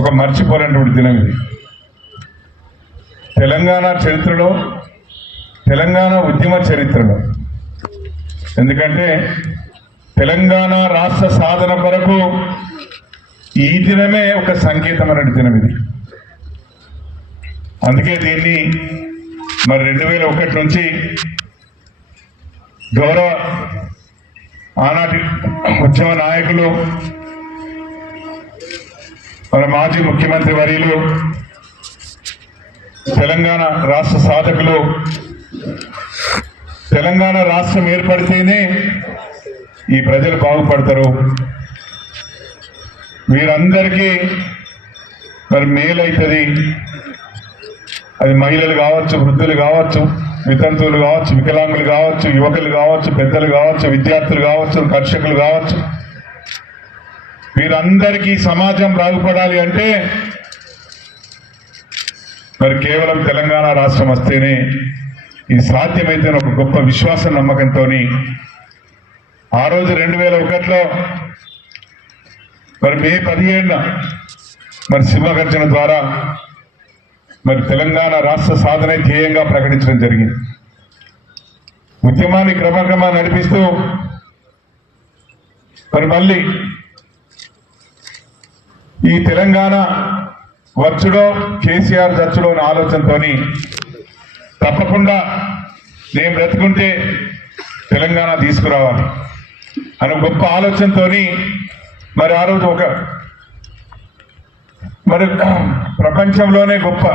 ఒక మర్చిపోలేనటువంటి దినం ఇది. తెలంగాణ చరిత్రలో, తెలంగాణ ఉద్యమ చరిత్రలో, ఎందుకంటే తెలంగాణ రాష్ట్ర సాధన కొరకు ఈ దినమే ఒక సంకేతమైన దినం ఇది. అందుకే దీన్ని మరి 2001 నుంచి గౌరవ ఆనాటి ఉద్యమ నాయకులు, మన మాజీ ముఖ్యమంత్రి వర్యులు, తెలంగాణ రాష్ట్ర సాధకులు, తెలంగాణ రాష్ట్రం ఏర్పడితేనే ఈ ప్రజలు బాగుపడతారు, వీరందరికీ మరి మేలైతుంది, అది మహిళలు కావచ్చు, వృద్ధులు కావచ్చు, వితంతువులు కావచ్చు, వికలాంగులు కావచ్చు, యువకులు కావచ్చు, పెద్దలు కావచ్చు, విద్యార్థులు కావచ్చు, కర్షకులు కావచ్చు, వీరందరికీ సమాజం బాగుపడాలి అంటే మరి కేవలం తెలంగాణ రాష్ట్రం వస్తేనే ఇది సాధ్యమైతే ఒక గొప్ప విశ్వాస నమ్మకంతో ఆ రోజు 2001లో మరి మే 17న మరి సింహగర్జన ద్వారా మరి తెలంగాణ రాష్ట్ర సాధన ధ్యేయంగా ప్రకటించడం జరిగింది. ఉద్యమాన్ని క్రమక్రమా నడిపిస్తూ మరి మళ్ళీ ఈ తెలంగాణ వచ్చుడో కేసీఆర్ చచ్చుడో అనే ఆలోచనతో తప్పకుండా నేను బ్రతుకుంటే తెలంగాణ తీసుకురావాలి అనే గొప్ప ఆలోచనతో మరి ఆ రోజు మరి ప్రపంచంలోనే గొప్ప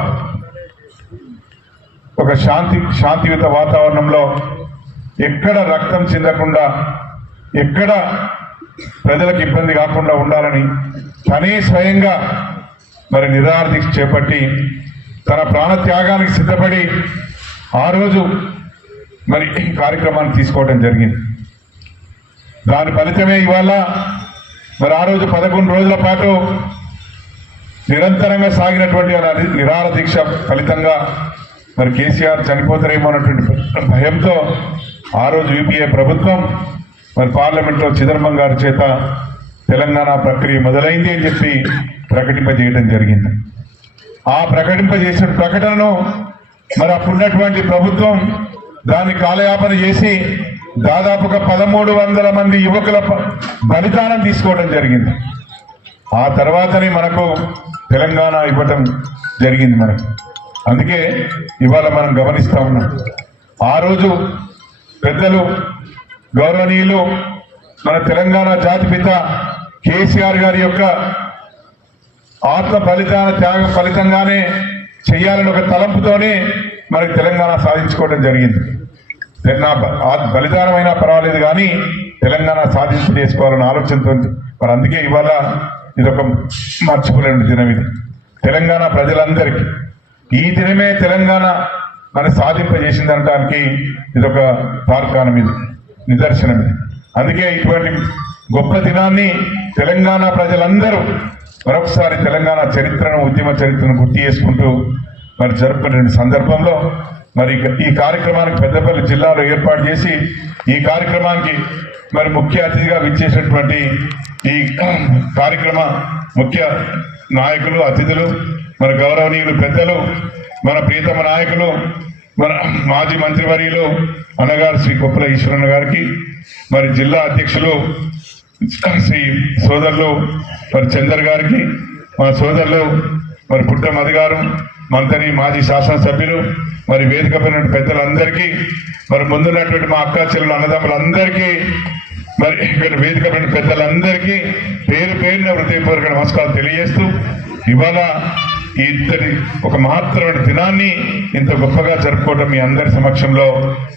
ఒక శాంతియుత వాతావరణంలో ఎక్కడ రక్తం చెందకుండా, ఎక్కడ ప్రజలకు ఇబ్బంది కాకుండా ఉండాలని తనే స్వయంగా మరి నిరాహార దీక్ష చేపట్టి తన ప్రాణత్యాగానికి సిద్ధపడి ఆ రోజు మరి ఈ కార్యక్రమాన్ని తీసుకోవడం జరిగింది. దాని ఫలితమే ఇవాళ మరి ఆ రోజు 11 రోజుల పాటు నిరంతరంగా సాగినటువంటి నిరాహార దీక్ష ఫలితంగా మరి కేసీఆర్ చనిపోతారేమో అన్నటువంటి భయంతో ఆ రోజు యూపీఏ ప్రభుత్వం మరి పార్లమెంట్లో చిదంబరం గారి చేత తెలంగాణ ప్రక్రియ మొదలైంది అని చెప్పి ప్రకటింపజేయడం జరిగింది. ఆ ప్రకటింపజేసిన ప్రకటనను మరి అప్పుడున్నటువంటి ప్రభుత్వం దాన్ని కాలయాపన చేసి దాదాపుగా 1300 మంది యువకుల బలిదానం తీసుకోవడం జరిగింది. ఆ తర్వాతనే మనకు తెలంగాణ ఇవ్వటం జరిగింది మనకు. అందుకే ఇవాళ మనం గమనిస్తా ఉన్నాం. ఆ రోజు పెద్దలు గౌరవనీయులు మన తెలంగాణ జాతిపిత కేసీఆర్ గారి యొక్క ఆత్మ బలిదాన త్యాగం ఫలితంగానే చేయాలని ఒక తలంపుతోనే మనకి తెలంగాణ సాధించుకోవడం జరిగింది. బలిదానం అయినా పర్వాలేదు కానీ తెలంగాణ సాధించి చేసుకోవాలన్న ఆలోచనతో మరి అందుకే ఇవాళ ఇదొక మర్చిపోలేని దినం. ఇది తెలంగాణ ప్రజలందరికీ ఈ దినమే తెలంగాణ మన సాధింపజేసిందనడానికి ఇదొక తార్కాణం, ఇది నిదర్శనం. ఇది అందుకే ఇటువంటి గొప్ప దినాన్ని తెలంగాణ ప్రజలందరూ మరొకసారి తెలంగాణ చరిత్రను, ఉద్యమ చరిత్రను గుర్తు చేసుకుంటూ మరి జరుపుకునే సందర్భంలో మరి ఈ కార్యక్రమానికి పెద్దపల్లి జిల్లాలో ఏర్పాటు చేసి ఈ కార్యక్రమానికి మరి ముఖ్య అతిథిగా విచ్చేసినటువంటి ఈ కార్యక్రమ ముఖ్య నాయకులు, అతిథులు, మన గౌరవనీయులు పెద్దలు, మన ప్రియతమ నాయకులు, మన మాజీ మంత్రివర్యులు అన్నగారు శ్రీ కొప్పుల ఈశ్వరన్న గారికి, మరి జిల్లా అధ్యక్షులు శ్రీ సోదరులు మరి చందర్ గారికి, మా సోదరులు మరి పుట్ట మధు గారు, మంతని మాజీ శాసనసభ్యులు, మరి వేదిక పైన పెద్దలందరికీ, మరి ముందున్నటువంటి మా అక్క చెల్లెలు అన్నదమ్ములందరికీ, మరి ఇక్కడ వేదిక పైన పెద్దలందరికీ పేరు పేరున హృదయపూర్వక నమస్కారం తెలియజేస్తూ ఇవాళ ఈ ఇంతటి ఒక మహత్తరమైన దినాన్ని ఇంత గొప్పగా జరుపుకోవడం మీ అందరి సమక్షంలో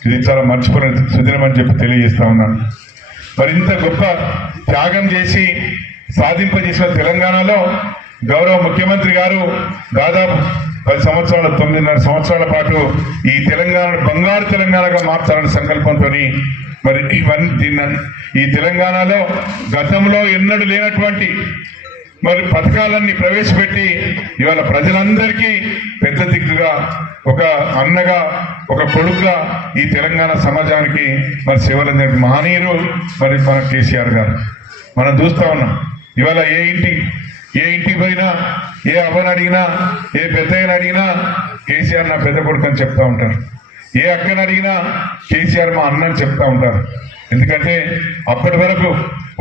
ఇది చాలా మర్చిపోయిన సుదినం అని చెప్పి తెలియజేస్తా ఉన్నాను. మరి ఇంత గొప్ప త్యాగం చేసి సాధింపజేసిన తెలంగాణలో గౌరవ ముఖ్యమంత్రి గారు దాదాపు 10 సంవత్సరాలు 9.5 సంవత్సరాల పాటు ఈ తెలంగాణను బంగారు తెలంగాణగా మార్చాలనే సంకల్పంతో మరి ఈ తెలంగాణలో గతంలో ఎన్నడూ లేనటువంటి మరి పథకాలన్నీ ప్రవేశపెట్టి ఇవాళ ప్రజలందరికీ పెద్ద దిక్కుగా, ఒక అన్నగా, ఒక కొడుకుగా ఈ తెలంగాణ సమాజానికి మరి సేవలు అందిన మహనీయులు మరి మన కేసీఆర్ గారు. మనం చూస్తా ఉన్నాం ఇవాళ ఏ ఇంటికి పోయినా ఏ అవ్వని అడిగినా ఏ పెద్దయ్యని అడిగినా కేసీఆర్ నా పెద్ద కొడుకు అని చెప్తా ఉంటారు. ఏ అక్కని అడిగినా కేసీఆర్ మా అన్న అని చెప్తా ఉంటారు. ఎందుకంటే అప్పటి వరకు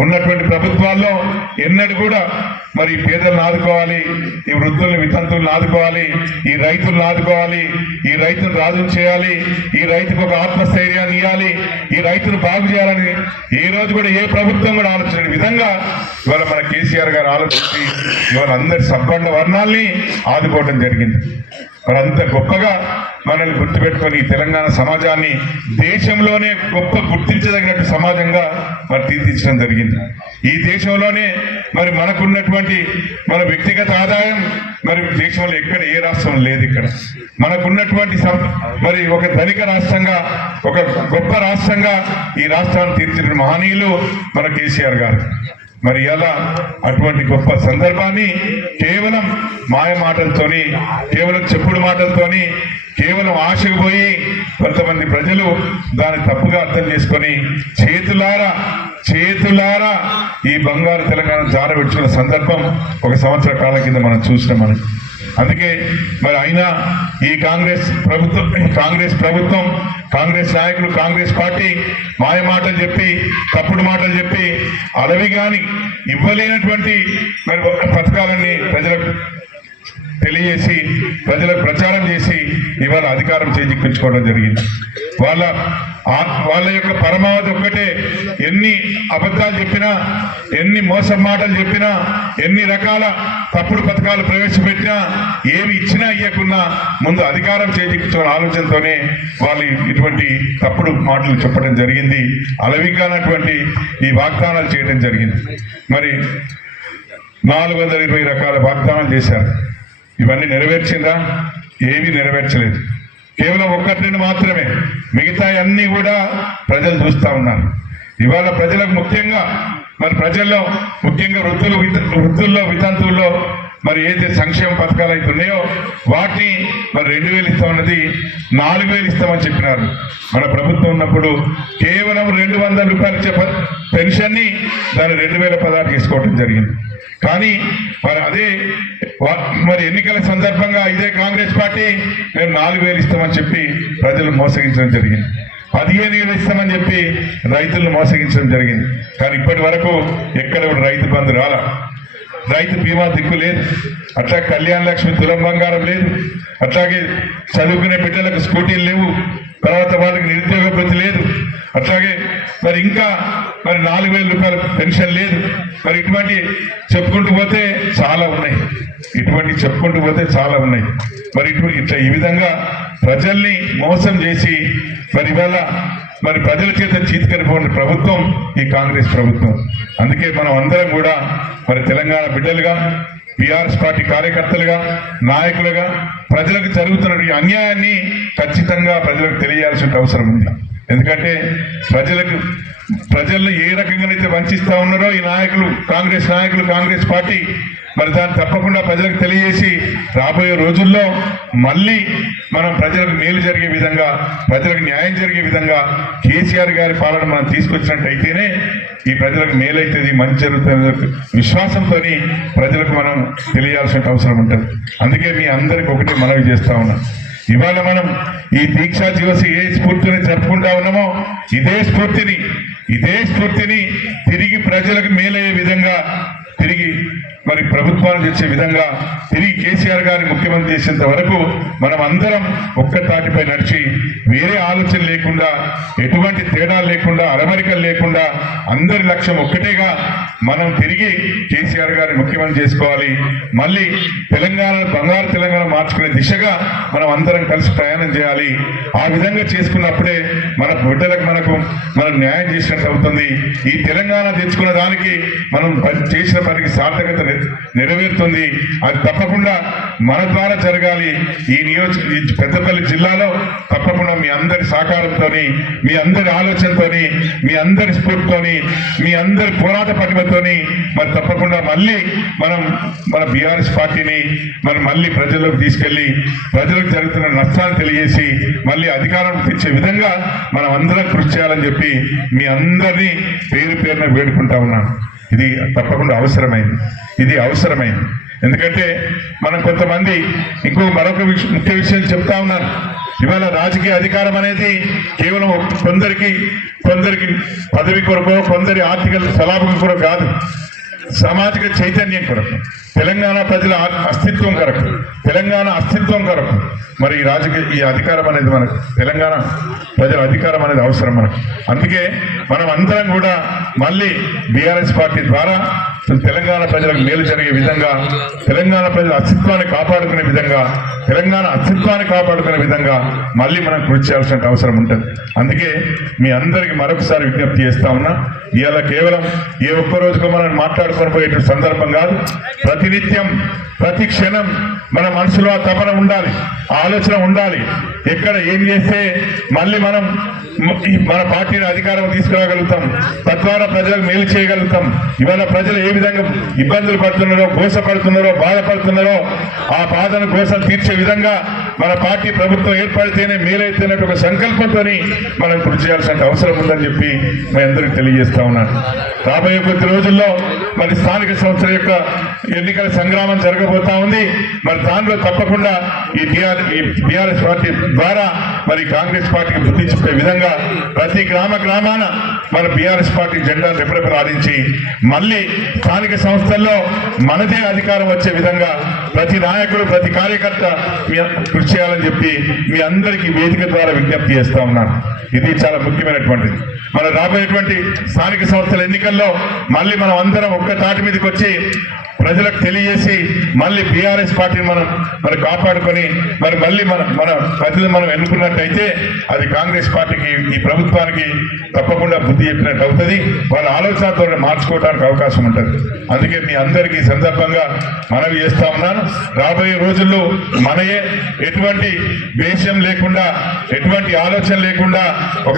ఉన్నటువంటి ప్రభుత్వాల్లో ఎన్నడూ కూడా మరి పేదలను ఆదుకోవాలి, ఈ వృద్ధుల్ని వితంతువులను ఆదుకోవాలి, ఈ రైతులను ఆదుకోవాలి, ఈ రైతును రాజును చేయాలి, ఈ రైతుకు ఒక ఆత్మస్థైర్యాన్ని ఇవ్వాలి, ఈ రైతును బాగు చేయాలని ఏ రోజు కూడా ఏ ప్రభుత్వం కూడా ఆలోచించని విధంగా ఇవాళ మన కేసీఆర్ గారు ఆలోచించి ఇవాళ అందరి సబ్బండ వర్ణాల్ని ఆదుకోవడం జరిగింది. మరి అంత గొప్పగా మనల్ని గుర్తుపెట్టుకొని తెలంగాణ సమాజాన్ని దేశంలోనే గొప్ప గుర్తించదగినట్టు సమాజంగా మరి తీర్చిదిద్దడం జరిగింది. ఈ దేశంలోనే మరి మనకున్నటువంటి మన వ్యక్తిగత ఆదాయం మరి దేశంలో ఎక్కడ ఏ రాష్ట్రం లేదు. ఇక్కడ మనకున్నటువంటి మరి ఒక ధనిక రాష్ట్రంగా ఒక గొప్ప రాష్ట్రంగా ఈ రాష్ట్రాన్ని తీర్చిన మహనీయులు మన కేసీఆర్ గారు. మరి ఇలా అటువంటి గొప్ప సందర్భాన్ని కేవలం మాయ మాటలతోని, కేవలం చెప్పుడు మాటలతోని, కేవలం ఆశకు పోయి కొంతమంది ప్రజలు దాన్ని తప్పుగా అర్థం చేసుకొని చేతులారా ఈ బంగారు తెలంగాణ జారబెట్టుకున్న సందర్భం ఒక సంవత్సర కాలం కింద మనం చూసినాం. మనం అందుకే మరి అయినా ఈ కాంగ్రెస్ ప్రభుత్వం కాంగ్రెస్ నాయకులు కాంగ్రెస్ పార్టీ మాయ మాటలు చెప్పి తప్పుడు మాటలు చెప్పి అలవిగాని ఇవ్వలేనటువంటి మరి పథకాలన్నీ ప్రజలకు తెలియజేసి ప్రజలకు ప్రచారం చేసి ఇవాళ అధికారం చేజిక్కించుకోవడం జరిగింది. వాళ్ళ యొక్క పరమావధి ఒక్కటే, ఎన్ని అబద్ధాలు చెప్పినా, ఎన్ని మోసం మాటలు చెప్పినా, ఎన్ని రకాల తప్పుడు పథకాలు ప్రవేశపెట్టినా, ఏమి ఇచ్చినా ఇవ్వకున్నా ముందు అధికారం చేజిక్కించుకునే ఆలోచనతోనే వాళ్ళు ఇటువంటి తప్పుడు మాటలు చెప్పడం జరిగింది. అలవిగానటువంటి ఈ వాగ్దానాలు చేయడం జరిగింది. మరి 420 రకాల వాగ్దానాలు చేశారు. ఇవన్నీ నెరవేర్చిందా? ఏమీ నెరవేర్చలేదు. కేవలం 1-2 మాత్రమే. మిగతా అన్ని కూడా ప్రజలు చూస్తా ఉన్నారు. ఇవాళ ప్రజలకు ముఖ్యంగా మరి ప్రజల్లో ముఖ్యంగా వృద్ధుల్లో వితంతువుల్లో మరి ఏదైతే సంక్షేమ పథకాలు అయితే ఉన్నాయో వాటిని మరి 2000 ఇస్తామన్నది 4000 ఇస్తామని చెప్పినారు. మన ప్రభుత్వం ఉన్నప్పుడు కేవలం 200 రూపాయలు ఇచ్చే పెన్షన్ని దాన్ని 2016 తీసుకోవడం జరిగింది. కానీ మరి అదే మరి ఎన్నికల సందర్భంగా ఇదే కాంగ్రెస్ పార్టీ మేము 4000 ఇస్తామని చెప్పి ప్రజలు మోసగించడం జరిగింది. 15,000 ఇస్తామని చెప్పి రైతులను మోసగించడం జరిగింది. కానీ ఇప్పటి వరకు ఎక్కడ కూడా రైతు బంధు రాలా, రైతు బీమా దిక్కు లేదు, అట్లా కళ్యాణ లక్ష్మి తులం బంగారం లేదు, అట్లాగే చదువుకునే బిడ్డలకు స్కూటీలు లేవు, తర్వాత వాళ్ళకి నిరుద్యోగ భృతి లేదు, అట్లాగే మరి ఇంకా మరి 4,000 రూపాయల పెన్షన్ లేదు. మరి ఇటువంటి చెప్పుకుంటూ పోతే చాలా ఉన్నాయి. మరి ఇట్లా ఈ విధంగా ప్రజల్ని మోసం చేసి మరి ఇవాళ మరి ప్రజల చేత చీతికరిపోయిన ప్రభుత్వం ఈ కాంగ్రెస్ ప్రభుత్వం. అందుకే మనం అందరం కూడా మరి తెలంగాణ బిడ్డలుగా, బీఆర్ఎస్ పార్టీ కార్యకర్తలుగా, నాయకులుగా ప్రజలకు జరుగుతున్న ఈ అన్యాయాన్ని ఖచ్చితంగా ప్రజలకు తెలియాల్సిన అవసరం ఉంది. ఎందుకంటే ప్రజలను ఏ రకంగానైతే వంచిస్తా ఉన్నారో ఈ కాంగ్రెస్ పార్టీ మరి దాన్ని తప్పకుండా ప్రజలకు తెలియజేసి రాబోయే రోజుల్లో మళ్ళీ మనం ప్రజలకు మేలు జరిగే విధంగా, ప్రజలకు న్యాయం జరిగే విధంగా కేసీఆర్ గారి పాలన మనం తీసుకొచ్చినట్టయితేనే ఈ ప్రజలకు మేలైతుంది, మంచి జరుగుతుంది విశ్వాసంతో ప్రజలకు మనం తెలియాల్సిన అవసరం ఉంటుంది. అందుకే మీ అందరికి ఒకటి మనవి చేస్తా ఉన్నాం. ఇవాళ మనం ఈ దీక్షా దివస్ ఏ స్ఫూర్తిని జరుపుకుంటా ఉన్నామో ఇదే స్ఫూర్తిని తిరిగి ప్రజలకు మేలయ్యే విధంగా, తిరిగి మరి ప్రభుత్వాలు చేసే విధంగా, తిరిగి కేసీఆర్ గారిని ముఖ్యమంత్రి చేసేంత వరకు మనం అందరం ఒక్క తాటిపై నడిచి వేరే ఆలోచన లేకుండా, ఎటువంటి తేడా లేకుండా, అరమరికలు లేకుండా అందరి లక్ష్యం ఒక్కటేగా మనం తిరిగి కేసీఆర్ గారిని ముఖ్యమంత్రి చేసుకోవాలి. మళ్ళీ బంగారు తెలంగాణ మార్చుకునే దిశగా మనం అందరం కలిసి ప్రయాణం చేయాలి. ఆ విధంగా చేసుకున్నప్పుడే మన బిడ్డలకు మనం న్యాయం చేసినట్టు అవుతుంది. ఈ తెలంగాణ తెచ్చుకున్న దానికి మనం చేసిన పనికి సార్థకత నెరవేరుతుంది. అది తప్పకుండా మన ద్వారా జరగాలి. ఈ పెద్దపల్లి జిల్లాలో తప్పకుండా మీ అందరి సహకారంతో, మీ అందరి ఆలోచనతోని, మీ అందరి స్ఫూర్తితోని, మీ అందరి పోరాట పటిమతోని మరి తప్పకుండా మళ్ళీ మన బీఆర్ఎస్ పార్టీని మళ్ళీ ప్రజల్లోకి తీసుకెళ్లి ప్రజలకు జరుగుతున్న నష్టాన్ని తెలియజేసి మళ్ళీ అధికారం తెచ్చే విధంగా మనం అందరం కృషి చేయాలని చెప్పి మీ అందరినీ పేరున వేడుకుంటా ఉన్నాను. ఇది తప్పకుండా అవసరమైంది. ఇది అవసరమైంది ఎందుకంటే మనం కొంతమంది మరొక ముఖ్య విషయం చెప్తా ఉన్నాను. ఇవాళ రాజకీయ అధికారం అనేది కేవలం కొందరికి పదవి కొరకు, కొందరి ఆర్థిక స్వలాభం కొరకు కాదు, సామాజిక చైతన్యం కొరకు, తెలంగాణ ప్రజల అస్తిత్వం కొరకు, తెలంగాణ అస్తిత్వం కొరకు మరి ఈ అధికారం అనేది మనకు, తెలంగాణ ప్రజల అధికారం అనేది అవసరం మనకు. అందుకే మనం అందరం కూడా మళ్ళీ బీఆర్ఎస్ పార్టీ ద్వారా తెలంగాణ ప్రజలకు మేలు జరిగే విధంగా, తెలంగాణ ప్రజల అస్తిత్వాన్ని కాపాడుకునే విధంగా, తెలంగాణ అస్తిత్వాన్ని కాపాడుకునే విధంగా మళ్ళీ మనం కృషి చేయాల్సిన అవసరం ఉంటుంది. అందుకే మీ అందరికీ మరొకసారి విజ్ఞప్తి చేస్తా ఉన్నా, ఇవాళ కేవలం ఏ ఒక్క రోజుకు మనం మాట్లాడుకొని పోయే సందర్భం కాదు. ప్రతినిత్యం ప్రతి క్షణం మన మనసులో ఆ తపన ఉండాలి, ఆలోచన ఉండాలి. ఎక్కడ ఏం చేస్తే మళ్ళీ మనం మన పార్టీని అధికారం తీసుకురాగలుగుతాం, తద్వారా ప్రజలకు మేలు చేయగలుగుతాం. ఇవాళ ప్రజలు ఏ విధంగా ఇబ్బందులు పడుతున్నారో, గోసపడుతున్నారో, బాధపడుతున్నారో ఆ బాధను గోసను తీర్చే విధంగా మన పార్టీ ప్రభుత్వం ఏర్పడితేనే మేలైతేనే ఒక సంకల్పంతో మనం కృషి చేయాల్సిన అవసరం ఉందని చెప్పి మీ అందరికీ తెలియజేస్తా ఉన్నాను. రాబోయే కొద్ది రోజుల్లో మరి స్థానిక సంస్థల యొక్క ఎన్నికల సంగ్రామం జరగబోతా ఉంది. మరి దానిలో తప్పకుండా ఈ బీఆర్ఎస్ పార్టీ ద్వారా మరి కాంగ్రెస్ పార్టీకి బుద్ధి చెప్పే విధంగా ప్రతి గ్రామాన మన బీఆర్ఎస్ పార్టీ జెండా రెపరెపలాడించి మళ్ళీ స్థానిక సంస్థల్లో మనదే అధికారం వచ్చే విధంగా ప్రతి నాయకుడు, ప్రతి కార్యకర్త కృషి చేయాలని చెప్పి మీ అందరికీ వేదిక ద్వారా విజ్ఞప్తి చేస్తా ఉన్నాను. ఇది చాలా ముఖ్యమైనటువంటిది. మన రాబోయేటువంటి స్థానిక సంస్థల ఎన్నికల్లో మళ్ళీ మనం అందరం ఒక్క తాటి మీదకి వచ్చి ప్రజలకు తెలియజేసి మళ్ళీ బీఆర్ఎస్ పార్టీని మనం కాపాడుకొని మళ్ళీ మన ప్రజలు మనం ఎన్నుకున్నట్టయితే అది కాంగ్రెస్ పార్టీకి, ఈ ప్రభుత్వానికి తప్పకుండా బుద్ధి చెప్పినట్టు అవుతుంది. వాళ్ళ ఆలోచనతో మార్చుకోవడానికి అవకాశం ఉంటుంది. అందుకే మీ అందరికీ సందర్భంగా మనవి చేస్తా ఉన్నాను. రాబోయే రోజుల్లో మనయే ఎటువంటి వేషం లేకుండా, ఎటువంటి ఆలోచన లేకుండా ఒక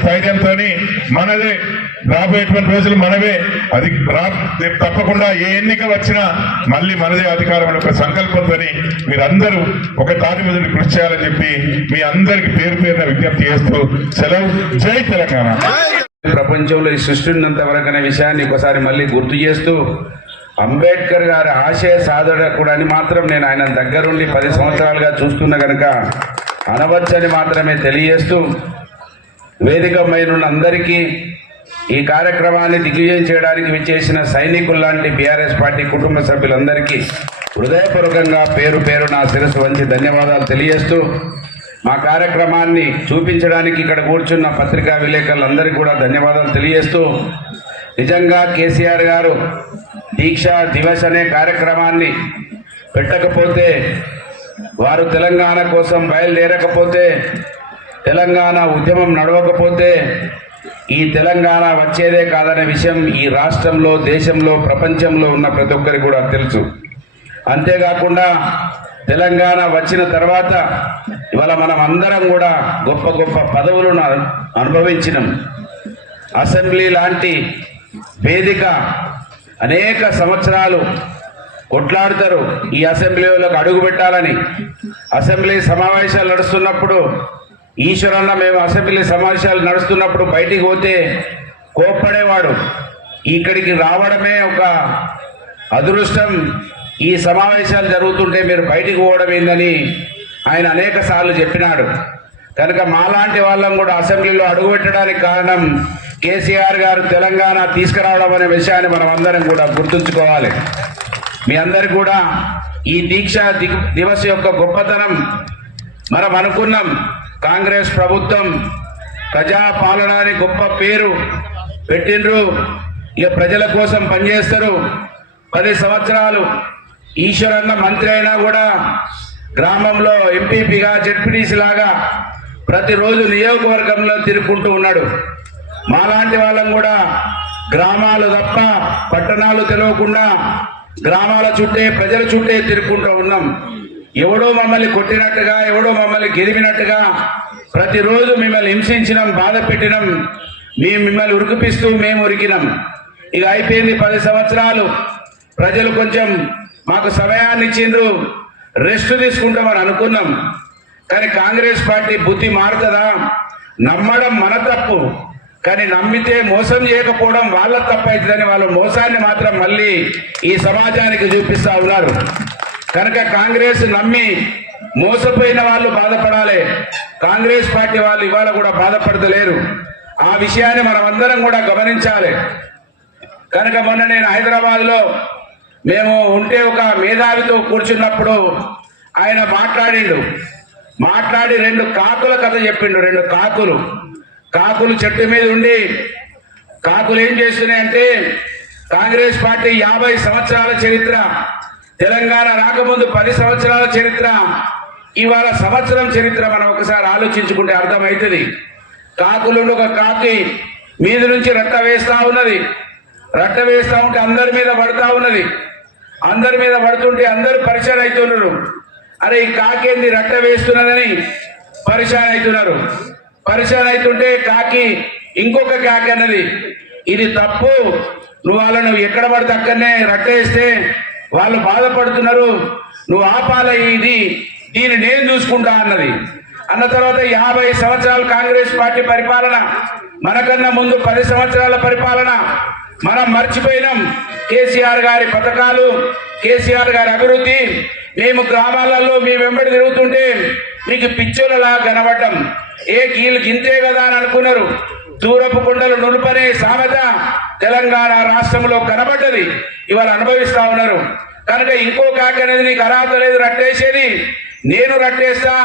స్థైర్యంతో మనదే రాబోయేటువంటి రోజులు మనవే. అది తప్పకుండా ఏ ఎన్నిక వచ్చినా మళ్ళీ మనదే అధికారం అనే ఒక సంకల్పంతో మీరందరూ ఒక తాటి మీద కృషి చేయాలని చెప్పి మీ అందరికి పేరున విజ్ఞప్తి చేస్తూ సెలవు. జై తెలంగాణ. ప్రపంచంలో ఈ సృష్టి ఉన్నంత వరకు అనే విషయాన్ని ఒకసారి మళ్ళీ గుర్తు చేస్తూ, అంబేద్కర్ గారి ఆశయ సాధకుడు అని మాత్రం నేను ఆయన దగ్గరుండి 10 సంవత్సరాలుగా చూస్తున్న కనుక అనవచ్చని మాత్రమే తెలియజేస్తూ, వేదిక పైన అందరికీ ఈ కార్యక్రమాన్ని దిగ్విజయం చేయడానికి విచ్చేసిన సైనికుల్లాంటి బీఆర్ఎస్ పార్టీ కుటుంబ సభ్యులందరికీ హృదయపూర్వకంగా పేరు నా శిరస్సు వంచి ధన్యవాదాలు తెలియజేస్తూ, మా కార్యక్రమాన్ని చూపించడానికి ఇక్కడ కూర్చున్న పత్రికా విలేకరులందరికీ కూడా ధన్యవాదాలు తెలియజేస్తూ, నిజంగా కేసీఆర్ గారు దీక్షా దివస్ అనే కార్యక్రమాన్ని పెట్టకపోతే, వారు తెలంగాణ కోసం బయలుదేరకపోతే, తెలంగాణ ఉద్యమం నడవకపోతే ఈ తెలంగాణ వచ్చేదే కాదనే విషయం ఈ రాష్ట్రంలో, దేశంలో, ప్రపంచంలో ఉన్న ప్రతి ఒక్కరికి కూడా తెలుసు. అంతేకాకుండా తెలంగాణ వచ్చిన తర్వాత ఇవాళ మనం అందరం కూడా గొప్ప గొప్ప పదవులను అనుభవించినాం. అసెంబ్లీ లాంటి వేదిక అనేక సంవత్సరాలు కొట్లాడుతారు ఈ అసెంబ్లీలోకి అడుగు పెట్టాలని. అసెంబ్లీ సమావేశాలు నడుస్తున్నప్పుడు ఈశ్వరన్న మేము అసెంబ్లీ సమావేశాలు నడుస్తున్నప్పుడు బయటికి పోతే కోప్పడేవాడు. ఇక్కడికి రావడమే ఒక అదృష్టం, ఈ సమావేశాలు జరుగుతుంటే మీరు బయటికి పోవడం ఏందని ఆయన అనేక సార్లు చెప్పినాడు. కనుక మాలాంటి వాళ్ళం కూడా అసెంబ్లీలో అడుగుపెట్టడానికి కారణం కేసీఆర్ గారు తెలంగాణ తీసుకురావడం అనే విషయాన్ని మనం అందరం కూడా గుర్తుంచుకోవాలి. మీ అందరికి కూడా ఈ దీక్షా దివస్ యొక్క గొప్పతనం మనం అనుకున్నాం. కాంగ్రెస్ ప్రభుత్వం ప్రజా పాలన అని గొప్ప పేరు పెట్టిండ్రు. ఇక ప్రజల కోసం పనిచేస్తారు. 10 సంవత్సరాలు ఈశ్వరన్న మంత్రి అయినా కూడా గ్రామంలో ఎంపీపీగా, జెడ్పీటీసీ లాగా ప్రతిరోజు నియోజకవర్గంలో తిరుగుకుంటూ ఉన్నాడు. మాలాంటి వాళ్ళం కూడా గ్రామాలు తప్ప పట్టణాలు తెలియకుండా గ్రామాల చుట్టే, ప్రజల చుట్టే తిరుగుకుంటూ ఉన్నాం. ఎవడో మమ్మల్ని కొట్టినట్టుగా, ఎవడో మమ్మల్ని గెలిపినట్టుగా ప్రతిరోజు మిమ్మల్ని హింసించినాం, బాధ పెట్టినాం, మిమ్మల్ని ఉరికిపిస్తూ మేము ఉరికినాం. ఇక అయిపోయింది 10 సంవత్సరాలు. ప్రజలు కొంచెం మాకు సమయాన్ని ఇచ్చిండ్రు, రెస్ట్ తీసుకుంటామని అనుకున్నాం. కానీ కాంగ్రెస్ పార్టీ బుద్ధి మారుతుందా? నమ్మడం మన తప్పు, కానీ నమ్మితే మోసం చేయకపోవడం వాళ్ళ తప్పైతుందని వాళ్ళ మోసాన్ని మాత్రం మళ్ళీ ఈ సమాజానికి చూపిస్తా ఉన్నారు. కనుక కాంగ్రెస్ నమ్మి మోసపోయిన వాళ్ళు బాధపడాలి. కాంగ్రెస్ పార్టీ వాళ్ళు ఇవాళ కూడా బాధపడతలేరు. ఆ విషయాన్ని మనం అందరం కూడా గమనించాలి. కనుక మొన్న నేను హైదరాబాద్లో మేము ఉంటే ఒక మేధావితో కూర్చున్నప్పుడు ఆయన మాట్లాడి 2 కాకుల కథ చెప్పిండు. 2 కాకులు చెట్టు మీద ఉండి కాకులు ఏం చేస్తున్నాయంటే కాంగ్రెస్ పార్టీ 50 సంవత్సరాల చరిత్ర, తెలంగాణ రాకముందు 10 సంవత్సరాల చరిత్ర, ఇవాళ సంవత్సరం చరిత్ర మనం ఒకసారి ఆలోచించుకుంటే అర్థమవుతుంది. కాకులుండి ఒక కాకి మీద నుంచి రట్ట వేస్తా ఉంటే అందరి మీద పడతా ఉన్నది. అందరి మీద పడుతుంటే అందరూ పరిచయం అవుతున్నారు. అరే ఈ కాకేంది రట్ట వేస్తున్నదని పరిచయం అవుతున్నారు. పరిచయం అవుతుంటే కాకి ఇంకొక కాకి అన్నది, ఇది తప్పు, నువ్వు ఎక్కడ పడితే అక్కడనే రట్టేస్తే వాళ్ళు బాధపడుతున్నారు, నువ్వు ఆపాల, దీన్ని నేను చూసుకుంటా అన్నది. అన్న తర్వాత 50 సంవత్సరాలు కాంగ్రెస్ పార్టీ పరిపాలన, మనకన్నా ముందు 10 సంవత్సరాల పరిపాలన మనం మర్చిపోయినాం. కేసీఆర్ గారి పథకాలు, కేసీఆర్ గారి అభివృద్ధి, మేము గ్రామాలలో మీ వెంబడి తిరుగుతుంటే మీకు పిచ్చోళ్ళలా కనబడ్డం. గీళ్ళు గింతే కదా అని అనుకున్నారు. దూరపు కొండలు నులుపనే సామెత తెలంగాణ రాష్ట్రంలో కనబడ్డది, ఇవాళ అనుభవిస్తా ఉన్నారు. కనుక ఇంకో కాకి అనేది నీకు అర్హత లేదు రట్టేసేది, నేను రట్టేస్తా,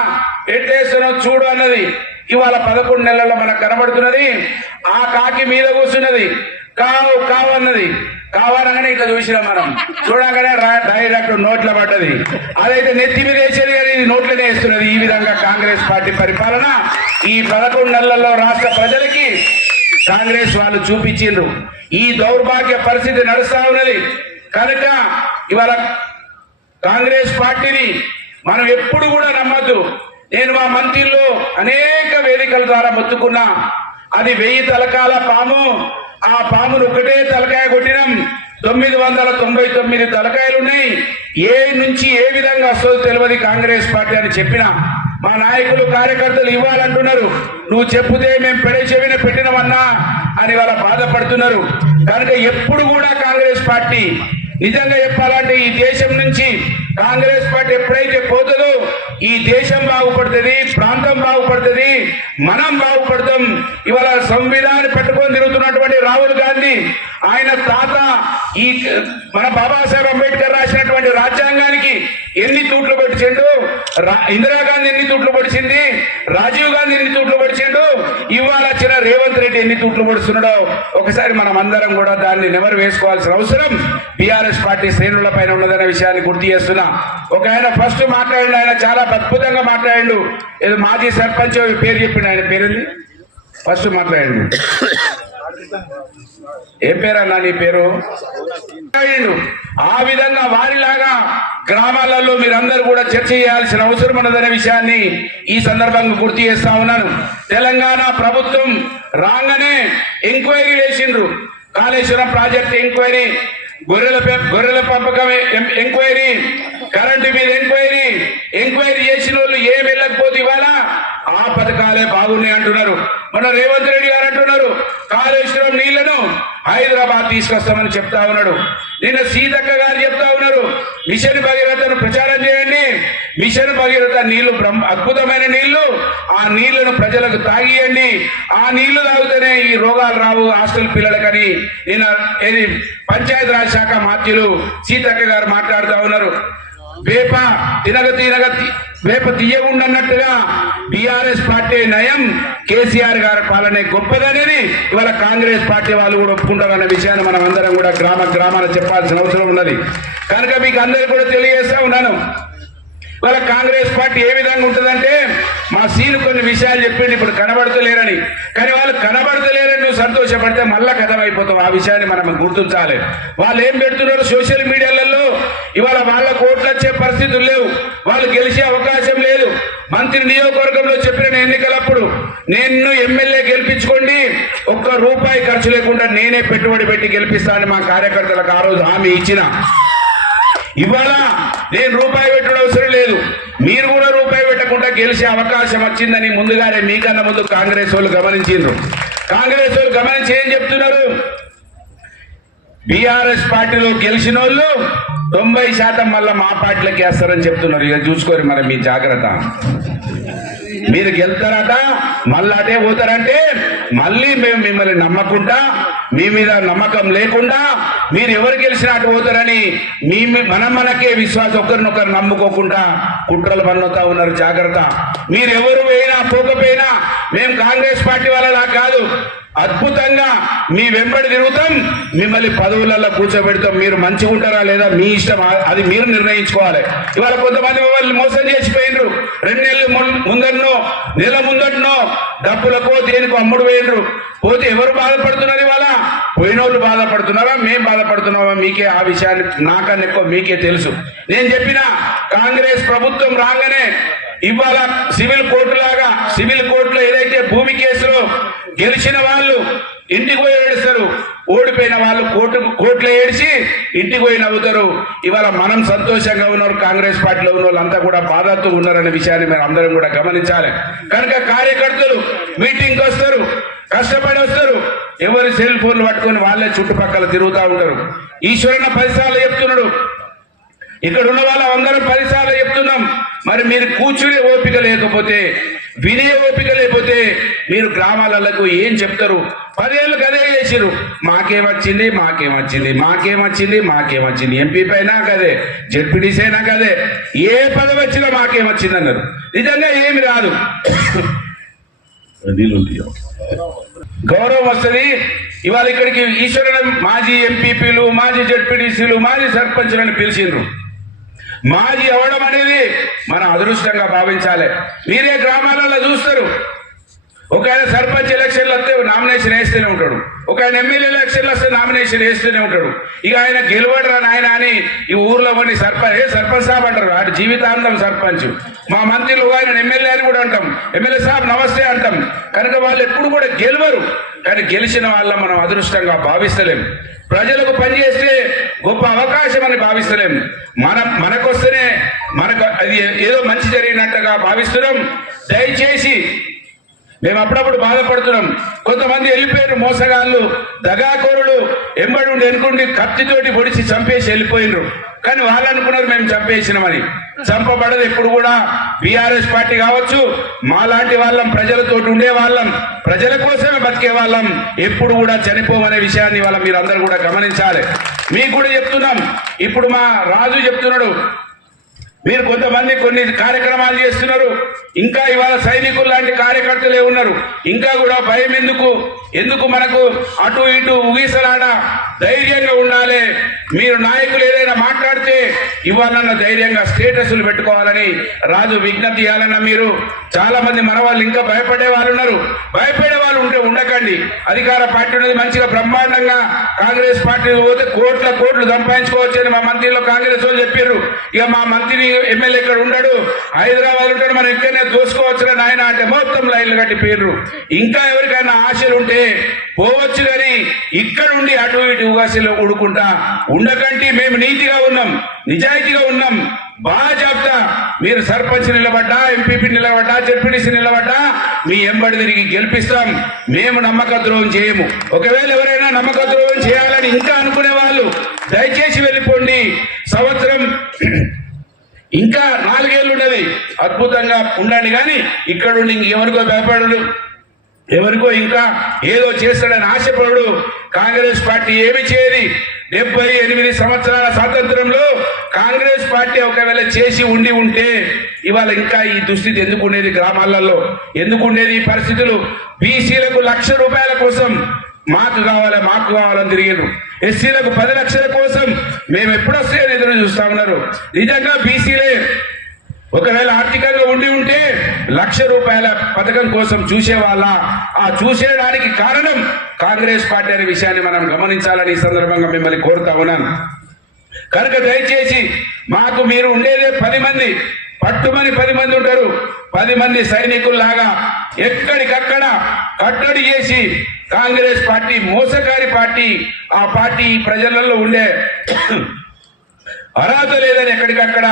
ఎట్టేస్తానో చూడు అన్నది. ఇవాళ 11 నెలల్లో మనకు కనబడుతున్నది. ఆ కాకి మీద కూర్చున్నది, కావు అన్నది. కావాలనే ఇట్లా చూసినాం మనం, చూడగానే డైరెక్ట్ నోట్ల పడ్డది. అదైతే నెత్తి మీద వేసేది కానీ ఇది నోట్లనే వేస్తున్నది. ఈ విధంగా కాంగ్రెస్ పార్టీ పరిపాలన ఈ 11 నెలల్లో రాష్ట్ర ప్రజలకి కాంగ్రెస్ వాళ్ళు చూపించిండ్రు. ఈ దౌర్భాగ్య పరిస్థితి నడుస్తా ఉన్నది. కనుక ఇవాళ కాంగ్రెస్ పార్టీని మనం ఎప్పుడు కూడా నమ్మద్దు. నేను మా మంత్రిలో అనేక వేదికల ద్వారా మొత్తుకున్నా, అది 1000 తలకాల పాము. ఆ పామును ఒకటే తలకాయ కొట్టినాం, 999 తలకాయలు ఉన్నాయి. ఏ నుంచి ఏ విధంగా వస్తుందో తెలియదు కాంగ్రెస్ పార్టీ అని చెప్పిన మా నాయకులు కార్యకర్తలు ఇవ్వాలంటున్నారు. నువ్వు చెప్పుతే మేము పెడే చెవిన పెట్టినవన్నా అని వాళ్ళ బాధపడుతున్నారు. కనుక ఎప్పుడు కూడా కాంగ్రెస్ పార్టీ నిజంగా చెప్పాలంటే ఈ దేశం నుంచి కాంగ్రెస్ పార్టీ ఎప్పుడైతే పోతుందో ఈ దేశం బాగుపడుతుంది, ప్రాంతం బాగుపడుతుంది, మనం బాగుపడతాం. ఇవాళ సంవిధానం పెట్టుకొని తిరుగుతున్నటువంటి రాహుల్ గాంధీ, ఆయన తాత ఈ మన బాబాసాహెబ్ అంబేద్కర్ రాసినటువంటి రాజ్యాంగానికి ఎన్ని తూట్లు పొడిచిండు, ఇందిరాగాంధీ ఎన్ని తూట్లు పొడిచింది, రాజీవ్ గాంధీ ఎన్ని తూట్లు పొడిచిండు, ఇవాళ వచ్చిన రేవంత్ రెడ్డి ఎన్ని తూట్లు పొడుస్తున్నాడో ఒకసారి మనం అందరం కూడా దాన్ని నెమరు వేసుకోవాల్సిన అవసరం బీఆర్ఎస్ పార్టీ శ్రేణుల పైన ఉన్నదనే విషయాన్ని గుర్తు చేస్తున్నా. ఒక ఆయన ఫస్ట్ మాట్లాడిండు, ఆయన చాలా అద్భుతంగా మాట్లాడిండు. ఏదో మాజీ సర్పంచ్ పేరు చెప్పిండు, ఆయన పేరుంది ఫస్ట్ మాట్లాడిండు. ఏం పేరన్నా నీ పేరు? ఆ విధంగా వారిలాగా గ్రామాలలో మీరందరూ కూడా చర్చ చేయాల్సిన అవసరం ఉన్నదనే విషయాన్ని ఈ సందర్భంగా గుర్తు చేస్తా ఉన్నాను. తెలంగాణ ప్రభుత్వం రాగానే ఎంక్వైరీ చేసిండ్రు. కాళేశ్వరం ప్రాజెక్ట్ ఎంక్వైరీ, గొర్రెల పెంపకం ఎంక్వైరీ, కరెంటు మీద ఎంక్వైరీ చేసిన వాళ్ళు ఏం వెళ్ళకపోతే ఇవాళ ఆ పథకాలే బాగున్నాయి అంటున్నారు. మన రేవంత్ రెడ్డి గారు అంటున్నారు కాళేశ్వరం నీళ్లను హైదరాబాద్ తీసుకొస్తామని చెప్తా ఉన్నాడు. నిన్న సీతక్క గారు చెప్తా ఉన్నారు మిషన్ భగీరథను ప్రచారం చేయండి, మిషన్ భగీరథ నీళ్లు అద్భుతమైన నీళ్లు, ఆ నీళ్లను ప్రజలకు తాగియండి, ఆ నీళ్లు తాగితేనే ఈ రోగాలు రావు హాస్టల్ పిల్లలకని నిన్న ఏది పంచాయతీరాజ్ శాఖ మంత్రులు సీతక్క గారు మాట్లాడుతూ ఉన్నారు. వేప వేప తీయగుండన్నట్టుగా బీఆర్ఎస్ పార్టీ నయం, కేసీఆర్ గారి పాలనే గొప్పదనేది ఇవాళ కాంగ్రెస్ పార్టీ వాళ్ళు కూడా ఒప్పుకుంటారన్న విషయాన్ని మనం అందరం కూడా గ్రామాలు చెప్పాల్సిన అవసరం ఉన్నది. కనుక మీకు అందరికీ కూడా తెలియజేస్తా ఉన్నాను, ఇవాళ కాంగ్రెస్ పార్టీ ఏ విధంగా ఉంటుందంటే మా సీను కొన్ని విషయాలు చెప్పింది ఇప్పుడు కనబడతలేరని, కానీ వాళ్ళు కనబడతలేరని నువ్వు సంతోషపడితే మళ్ళా కథమైపోతావు. ఆ విషయాన్ని మనం గుర్తించాలి. వాళ్ళు ఏం పెడుతున్నారు సోషల్ మీడియాలలో, ఇవాళ వాళ్ళ కోట్లు వచ్చే పరిస్థితులు లేవు, వాళ్ళు గెలిచే అవకాశం లేదు. మంత్రి నియోజకవర్గంలో చెప్పిన ఎన్నికలప్పుడు నేను ఎమ్మెల్యే గెలిపించుకోండి, ₹1 ఖర్చు లేకుండా నేనే పెట్టుబడి పెట్టి గెలిపిస్తానని మా కార్యకర్తలకు ఆ రోజు హామీ ఇచ్చిన. ఇవాళ నేను ₹1 పెట్టడం అవసరం లేదు, మీరు కూడా ₹1 పెట్టకుండా గెలిచే అవకాశం వచ్చిందని ముందుగానే మీకన్నా ముందు కాంగ్రెస్ వాళ్ళు గమనించిండ్రు. కాంగ్రెస్ వాళ్ళు గమనించి ఏం చెప్తున్నారు? బీఆర్ఎస్ పార్టీలో గెలిచిన వాళ్ళు 90% మళ్ళా మా పార్టీలోకి వేస్తారని చెప్తున్నారు. ఇక చూసుకోరు మరి మీ జాగ్రత్త. మీరు గెలుతారట మళ్ళీ అటే పోతారంటే మళ్ళీ మేము మిమ్మల్ని నమ్మకుండా, మీ మీద నమ్మకం లేకుండా మీరు ఎవరు గెలిచినా అటు పోతారని మనకే విశ్వాసం, ఒకరినొకరు నమ్ముకోకుండా కుట్రలు పన్నుతా ఉన్నారు. జాగ్రత్త. మీరు ఎవరు పోయినా పోకపోయినా మేము కాంగ్రెస్ పార్టీ వాళ్ళలా కాదు, అద్భుతంగా మీ వెంబడి తిరుగుతాం, మిమ్మల్ని పదవులలో కూర్చోబెడతాం. మీరు మంచిగా ఉంటారా లేదా మీ ఇష్టం, అది మీరు నిర్ణయించుకోవాలి. ఇవాళ కొంతమంది వాళ్ళు మోసం చేసిపోయినరు. 2 నెలలు ముందన్నో నెల ముందన్నో డబ్బులకో దేనికో అమ్ముడు పోయినరు. పోతే ఎవరు బాధపడుతున్నారు? ఇవాళ పోయినోళ్ళు బాధపడుతున్నారా, మేం బాధపడుతున్నామా? మీకే ఆ విషయాన్ని నాకన్నా ఎక్కువ మీకే తెలుసు. నేను చెప్పిన కాంగ్రెస్ ప్రభుత్వం రాగానే ఇవాళ సివిల్ కోర్టులో ఏదైతే భూమి కేసులో గెలిచిన వాళ్ళు ఇంటికి పోయి ఏడుస్తారు, ఓడిపోయిన వాళ్ళు కోర్టులో ఏడిచి ఇంటికి పోయి నవ్వుతారు. ఇవాళ మనం సంతోషంగా ఉన్నారు, కాంగ్రెస్ పార్టీలో ఉన్న వాళ్ళంతా కూడా బాధతో ఉన్నారనే విషయాన్ని మీరు అందరం కూడా గమనించాలి. కనుక కార్యకర్తలు మీటింగ్కి వస్తారు, కష్టపడి వస్తారు, ఎవరి సెల్ ఫోన్లు పట్టుకొని వాళ్ళే చుట్టుపక్కల తిరుగుతూ ఉంటారు. ఈశ్వరన్న 10 సార్లు చెప్తున్నాడు, ఇక్కడ ఉన్న వాళ్ళ అందరం 10 సార్లు చెప్తున్నాం. మరి మీరు కూర్చునే ఓపిక లేకపోతే, వినే ఓపిక లేకపోతే మీరు గ్రామాలకు ఏం చెప్తారు? 10 ఏళ్ళు గదే చేసిరు, మాకేమొచ్చింది, ఎంపీ పైన కదే, జెడ్పీటీసీ అయినా కదే, ఏ పదవి వచ్చినా మాకేమొచ్చింది అన్నారు. నిజంగా ఏమి రాదు, గౌరవం వస్తుంది. ఇవాళ ఇక్కడికి ఈశ్వరుడు మాజీ ఎంపీపీలు, మాజీ జెడ్పీటీసీలు, మాజీ సర్పంచులను పిలిచిండ్రు. మాజీ అవ్వడం అనేది మన అదృష్టంగా భావించాలి. మీరే గ్రామాలలో చూస్తారు, ఒక ఆయన సర్పంచ్ ఎలక్షన్లు వస్తే నామినేషన్ వేస్తూనే ఉంటాడు, ఒక ఆయన ఎమ్మెల్యే ఎలక్షన్లు వస్తే నామినేషన్ వేస్తూనే ఉంటాడు. ఇక ఆయన గెలవడరా నాయన అని ఈ ఊర్లో కొన్ని సర్పంచ్ సాబ్ అంటారు, అటు జీవితాంతం సర్పంచ్. మా మంత్రులు ఆయన ఎమ్మెల్యే అని కూడా అంటాం, ఎమ్మెల్యే సాబ్ నమస్తే అంటాం. కనుక వాళ్ళు ఎప్పుడు కూడా గెలవరు, కానీ గెలిచిన వాళ్ళ మనం అదృష్టంగా భావిస్తలేం. ప్రజలకు పనిచేస్తే గొప్ప అవకాశం అని భావిస్తలేం. మనకొస్తేనే మనకు అది ఏదో మంచి జరిగినట్టుగా భావిస్తున్నాం. దయచేసి మేము అప్పుడప్పుడు బాధపడుతున్నాం. కొంతమంది వెళ్ళిపోయారు, మోసగాళ్ళు, దగాకోరులు, ఎంబడి ఉండి ఎన్నుకుండి కత్తితోటి పొడిచి చంపేసి వెళ్ళిపోయినరు. కానీ వాళ్ళు అనుకున్నారు మేము చంపేసినామని. చంపబడదు ఎప్పుడు కూడా. బీఆర్ఎస్ పార్టీ కావచ్చు, మాలాంటి వాళ్ళం, ప్రజలతోటి ఉండే వాళ్ళం, ప్రజల కోసమే బతికే వాళ్ళం, ఎప్పుడు కూడా చనిపోమనే విషయాన్ని వాళ్ళ మీరు అందరూ కూడా గమనించాలి. మీకు కూడా చెప్తున్నాం, ఇప్పుడు మా రాజు చెప్తున్నాడు, మీరు కొంతమంది కొన్ని కార్యక్రమాలు చేస్తున్నారు, ఇంకా ఇవాళ సైనికులు లాంటి కార్యకర్తలే ఉన్నారు. ఇంకా కూడా భయం ఎందుకు మనకు అటు ఇటు ఊగిసలాడ, ధైర్యంగా ఉండాలి. మీరు నాయకులు ఏదైనా మాట్లాడితే ఇవ్వాలన్న ధైర్యంగా స్టేటస్లు పెట్టుకోవాలని రాజు విజ్ఞప్తి చేయాలన్న. మీరు చాలా మంది మన వాళ్ళు ఇంకా భయపడే వాళ్ళు ఉన్నారు. భయపడే వాళ్ళు ఉంటే ఉండకండి. అధికార పార్టీ ఉన్నది మంచిగా బ్రహ్మాండంగా, కాంగ్రెస్ పార్టీ పోతే కోట్లు సంపాదించుకోవచ్చు అని మా మంత్రిలో కాంగ్రెస్ వాళ్ళు చెప్పారు. ఇక మా మంత్రి ఎమ్మెల్యే ఇక్కడ ఉండడు, హైదరాబాద్ ఉంటాడు, మనం ఇక్కడనే దోసుకోవచ్చు నాయన అంటే మొత్తం లైన్లు కట్టి పేర్లు. ఇంకా ఎవరికైనా ఆశలు ఉంటే పోవచ్చు, కానీ ఇక్కడ ఉండి అటు ఇటు ఉగాసిలో ఉడుకుంటా ఉండకండి. మేము నీతిగా ఉన్నాం, నిజాయితీగా ఉన్నాం. బాగా చెప్తా, మీరు సర్పంచ్ నిలబడ్డా, ఎంపీపీ నిలబడ్డా, జెడ్పీటీసీ నిలబడ్డా మీ ఎంబడి తిరిగి గెలిపిస్తాం. మేము నమ్మక ద్రోహం చేయము. ఒకవేళ ఎవరైనా నమ్మక ద్రోహం చేయాలని ఇంకా అనుకునే వాళ్ళు దయచేసి వెళ్ళిపోండి. సంవత్సరం ఇంకా 4 ఏళ్ళు ఉన్నది, అద్భుతంగా ఉండండి. కానీ ఇక్కడ ఉండి ఇంకెవరికో భయపడడు, ఎవరికో ఇంకా ఏదో చేస్తాడని ఆశపడు. కాంగ్రెస్ పార్టీ ఏమి చేయది. 78 సంవత్సరాల స్వాతంత్రంలో కాంగ్రెస్ పార్టీ ఒకవేళ చేసి ఉంటే ఇవాళ ఇంకా ఈ దుస్థితి ఎందుకు ఉండేది? గ్రామాలలో ఎందుకు ఉండేది ఈ పరిస్థితులు? బీసీలకు ₹1,00,000 కోసం మాకు కావాలని తిరిగారు. ఎస్సీలకు 10 లక్షల కోసం మేము ఎప్పుడొస్తాయని ఎదురు చూస్తా ఉన్నారు. నిజంగా బీసీలే ఒకవేళ ఆర్థికంగా ఉంటే ₹1,00,000 పథకం కోసం చూసేవాళ్ళ, ఆ చూసేయడానికి కారణం కాంగ్రెస్ పార్టీ అనే విషయాన్ని మనం గమనించాలని ఈ సందర్భంగా మిమ్మల్ని కోరుతా ఉన్నాను. కనుక దయచేసి మాకు మీరు ఉండేదే 10 మంది, పట్టుమని 10 మంది ఉంటారు. 10 మంది సైనికుల్లాగా ఎక్కడికక్కడ కట్టడి చేసి కాంగ్రెస్ పార్టీ మోసకారి పార్టీ, ఆ పార్టీ ప్రజలలో ఉండే అర్హత లేదని ఎక్కడికక్కడ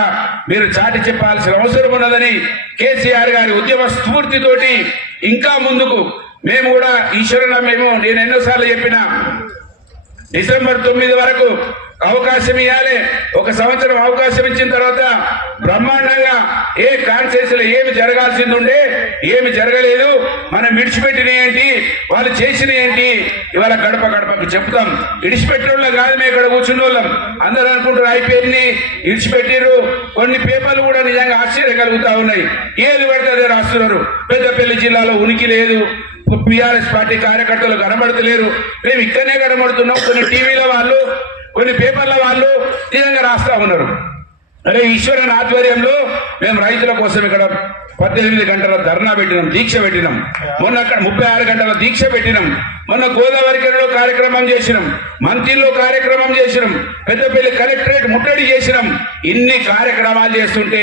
మీరు చాటి చెప్పాల్సిన అవసరం ఉన్నదని కేసీఆర్ గారి ఉద్యమ స్ఫూర్తితోటి ఇంకా ముందుకు మేము కూడా ఈశ్వరుల నేను ఎన్నోసార్లు చెప్పిన డిసెంబర్ 9 వరకు అవకాశం ఇవ్వాలి. ఒక సంవత్సరం అవకాశం ఇచ్చిన తర్వాత బ్రహ్మాండంగా ఏ కాన్స్టిట్యూన్సీలో ఏమి జరగాల్సింది ఉండే ఏమి జరగలేదు, మనం విడిచిపెట్టిన ఏంటి, వాళ్ళు చేసిన ఏంటి, ఇవాళ గడప గడపకు చెప్తాం. విడిచిపెట్టిన కాదు, మేము ఇక్కడ కూర్చున్న వాళ్ళం. అందరూ అనుకుంటారు అయిపోయింది విడిచిపెట్టిరు. కొన్ని పేపర్లు కూడా నిజంగా ఆశ్చర్యం కలుగుతా ఉన్నాయి. ఏది పడితే అదే రాస్తున్నారు. పెద్దపల్లి జిల్లాలో ఉనికి లేదు, టీఆర్ఎస్ పార్టీ కార్యకర్తలు కనబడతలేరు. మేము ఇక్కడనే కనబడుతున్నాం. కొన్ని టీవీల వాళ్ళు, కొన్ని పేపర్ల వాళ్ళు నిజంగా రాస్తా ఉన్నారు. అరే ఈశ్వరన్ ఆధ్వర్యంలో మేము రైతుల కోసం ఇక్కడ 18 గంటల ధర్నా పెట్టినాం, దీక్ష పెట్టినాం. మొన్న అక్కడ 36 గంటల దీక్ష పెట్టినాం. మొన్న గోదావరిలో కార్యక్రమం చేసినాం, మంత్రిలో కార్యక్రమం చేసినాం, పెద్దపల్లి కలెక్టరేట్ ముట్టడి చేసినాం. ఇన్ని కార్యక్రమాలు చేస్తుంటే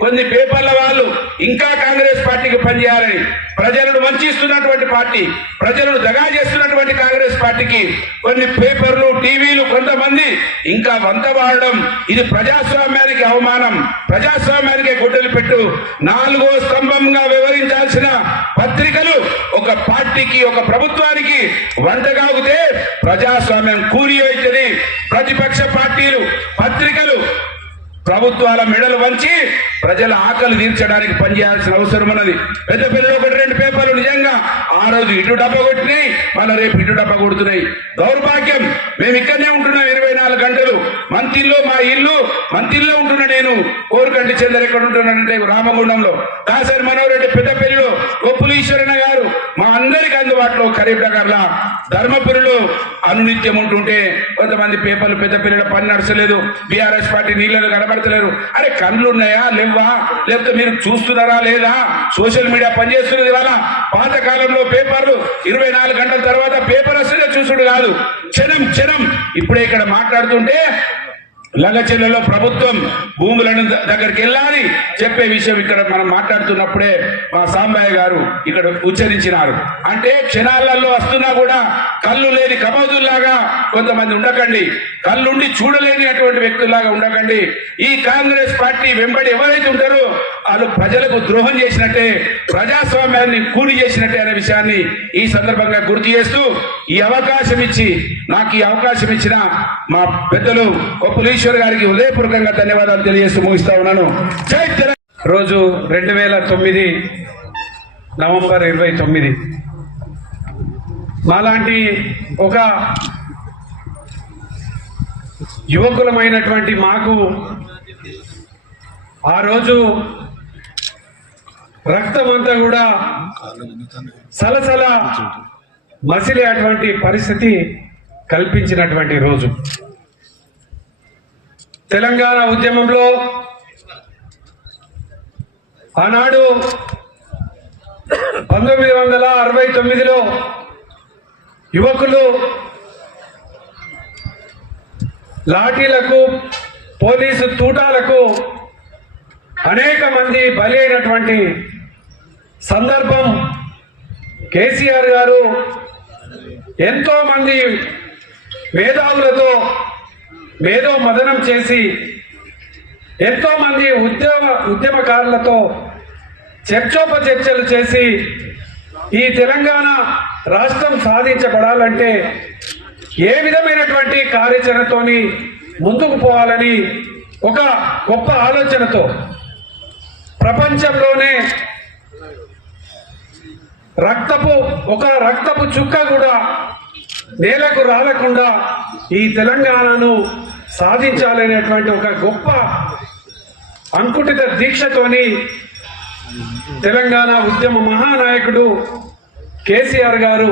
కొన్ని పేపర్ల వాళ్ళు ఇంకా కాంగ్రెస్ పార్టీకి పనిచేయాలని, ప్రజలను వంచిస్తున్నటువంటి పార్టీ, ప్రజలను దగా చేస్తున్నటువంటి కాంగ్రెస్ పార్టీకి కొన్ని పేపర్లు, టీవీలు కొంతమంది ఇంకా వంత వాడడం, ఇది ప్రజాస్వామ్యానికి అవమానం, ప్రజాస్వామ్యానికి గొడ్డలి పెట్టు. 4వ స్తంభంగా వివరించాల్సిన పత్రికలు ఒక పార్టీకి, ఒక ప్రభుత్వానికి వంటగాగితే ప్రజాస్వామ్యం కూలి అవుతుంది. ప్రతిపక్ష పార్టీలు, పత్రికలు ప్రభుత్వాల మెడలు వంచి ప్రజల ఆకలి తీర్చడానికి పనిచేయాల్సిన అవసరం ఉన్నది. పెద్దపల్లిలో 1-2 పేపర్లు నిజంగా ఆ రోజు ఇటు డబ్బా కొట్టినాయి, మళ్ళీ రేపు ఇటు డబ్బా కొడుతున్నాయి. దౌర్భాగ్యం. మేము ఇక్కడనే ఉంటున్నాం 24 గంటలు. మంత్రిలో మా ఇల్లు, మంత్రిలో ఉంటున్నా నేను. కోరుకంటి చందర్ ఎక్కడ ఉంటున్నానంటే రామగుండంలో. దాసరి మనోహర్ రెడ్డి పెద్దపల్లిలో, కొప్పుల ఈశ్వరన్న గారు మా అందరికి అందుబాటులో కరీంనగర్లో, ధర్మపురిలో అనునిత్యం ఉంటుంటే కొంతమంది పేపర్లు పెద్దపల్లిలో పని నడచలేదు, బీఆర్ఎస్ పార్టీ నీళ్ళలో కనబడతలేరు. అరే కళ్ళు ఉన్నాయా లేవా, లేకపోతే మీరు చూస్తున్నారా లేదా? సోషల్ మీడియా పనిచేస్తున్నది. ఇవాళ పాత కాలంలో పేపర్లు 24 గంటల తర్వాత పేపర్ వస్తేనే చూసుడు కాదు, క్షణం క్షణం. ఇప్పుడే ఇక్కడ మాట్లాడుతుంటే లగచెల్లలో ప్రభుత్వం భూములను దగ్గరికి వెళ్ళాలి చెప్పే విషయం ఇక్కడ మనం మాట్లాడుతున్నప్పుడే మా సాంబయ్య గారు ఇక్కడ ఉచ్చరించినారు. అంటే క్షణాలలో వస్తున్నా కూడా కళ్ళు లేని కమోదుల్లాగా కొంతమంది ఉండకండి, కళ్ళుండి చూడలేని అటువంటి వ్యక్తుల్లాగా ఉండకండి. ఈ కాంగ్రెస్ పార్టీ వెంబడి ఎవరైతే ఉంటారో వాళ్ళు ప్రజలకు ద్రోహం చేసినట్టే, ప్రజాస్వామ్యాన్ని కూలి చేసినట్టే అనే విషయాన్ని ఈ సందర్భంగా గుర్తు చేస్తూ ఈ అవకాశం ఇచ్చి నాకు ఈ అవకాశం ఇచ్చిన మా పెద్దలు కొప్పుల ఈశ్వర్ గారికి హృదయపూర్వకంగా ధన్యవాదాలు తెలియజేస్తూ ముగిస్తా ఉన్నాను. జై తెలంగాణ. రోజు 2009 నవంబర్ 29 మాలాంటి ఒక యువకులమైనటువంటి మాకు ఆ రోజు రక్తమంతా కూడా సలసల మసిలేటువంటి పరిస్థితి కల్పించినటువంటి రోజు. తెలంగాణ ఉద్యమంలో ఆనాడు 1969లో యువకులు లాఠీలకు, పోలీసు తూటాలకు అనేక మంది బలి అయినటువంటి సందర్భం. కేసీఆర్ గారు ఎంతో మంది మేధావులతో మేధో మదనం చేసి ఎంతో మంది ఉద్యమకారులతో చర్చోపచర్చలు చేసి ఈ తెలంగాణ రాష్ట్రం సాధించబడాలంటే ఏ విధమైనటువంటి కార్యాచరణతోని ముందుకు పోవాలని ఒక గొప్ప ఆలోచనతో ప్రపంచంలోనే రక్తపు చుక్క కూడా నేలకు రాలకుండా ఈ తెలంగాణను సాధించాలనేటువంటి ఒక గొప్ప అంకుటిత దీక్షతోని తెలంగాణ ఉద్యమ మహానాయకుడు కేసీఆర్ గారు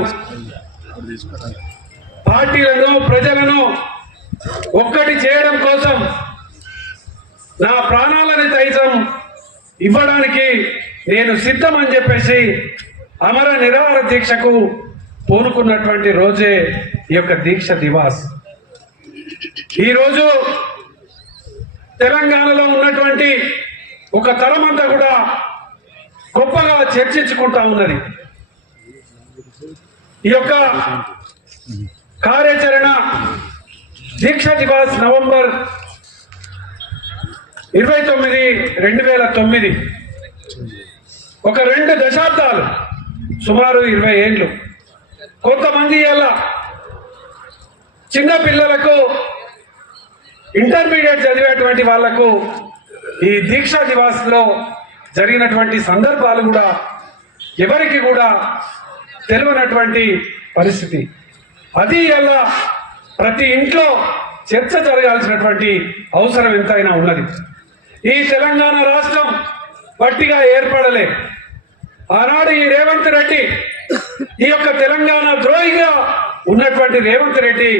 పార్టీలను, ప్రజలను ఒక్కటి చేయడం కోసం నా ప్రాణాలని సైతం ఇవ్వడానికి నేను సిద్ధం అని చెప్పేసి అమర నిరాహార దీక్షకు పూనుకున్నటువంటి రోజే ఈ యొక్క దీక్ష దివాస్. ఈరోజు తెలంగాణలో ఉన్నటువంటి ఒక తరమంతా కూడా గొప్పగా చర్చించుకుంటా ఉన్నది. ఈ యొక్క కార్యాచరణ దీక్ష దివాస్ నవంబర్ 29, 2009 ఒక 2 దశాబ్దాలు సుమారు 20 ఏళ్ళు. కొంతమంది ఇలా చిన్న పిల్లలకు ఇంటర్మీడియట్ చదివేటువంటి వాళ్లకు ఈ దీక్షా దివాస్లో జరిగినటువంటి సందర్భాలు కూడా ఎవరికి కూడా తెలియనటువంటి పరిస్థితి. అది ఇలా ప్రతి ఇంట్లో చర్చ జరగాల్సినటువంటి అవసరం ఎంతైనా ఉన్నది. ఈ తెలంగాణ రాష్ట్రం వట్టిగా ఏర్పడలే. ఆనాడు ఈ రేవంత్ రెడ్డి, ఈ యొక్క తెలంగాణ ద్రోహిగా ఉన్నటువంటి రేవంత్ రెడ్డి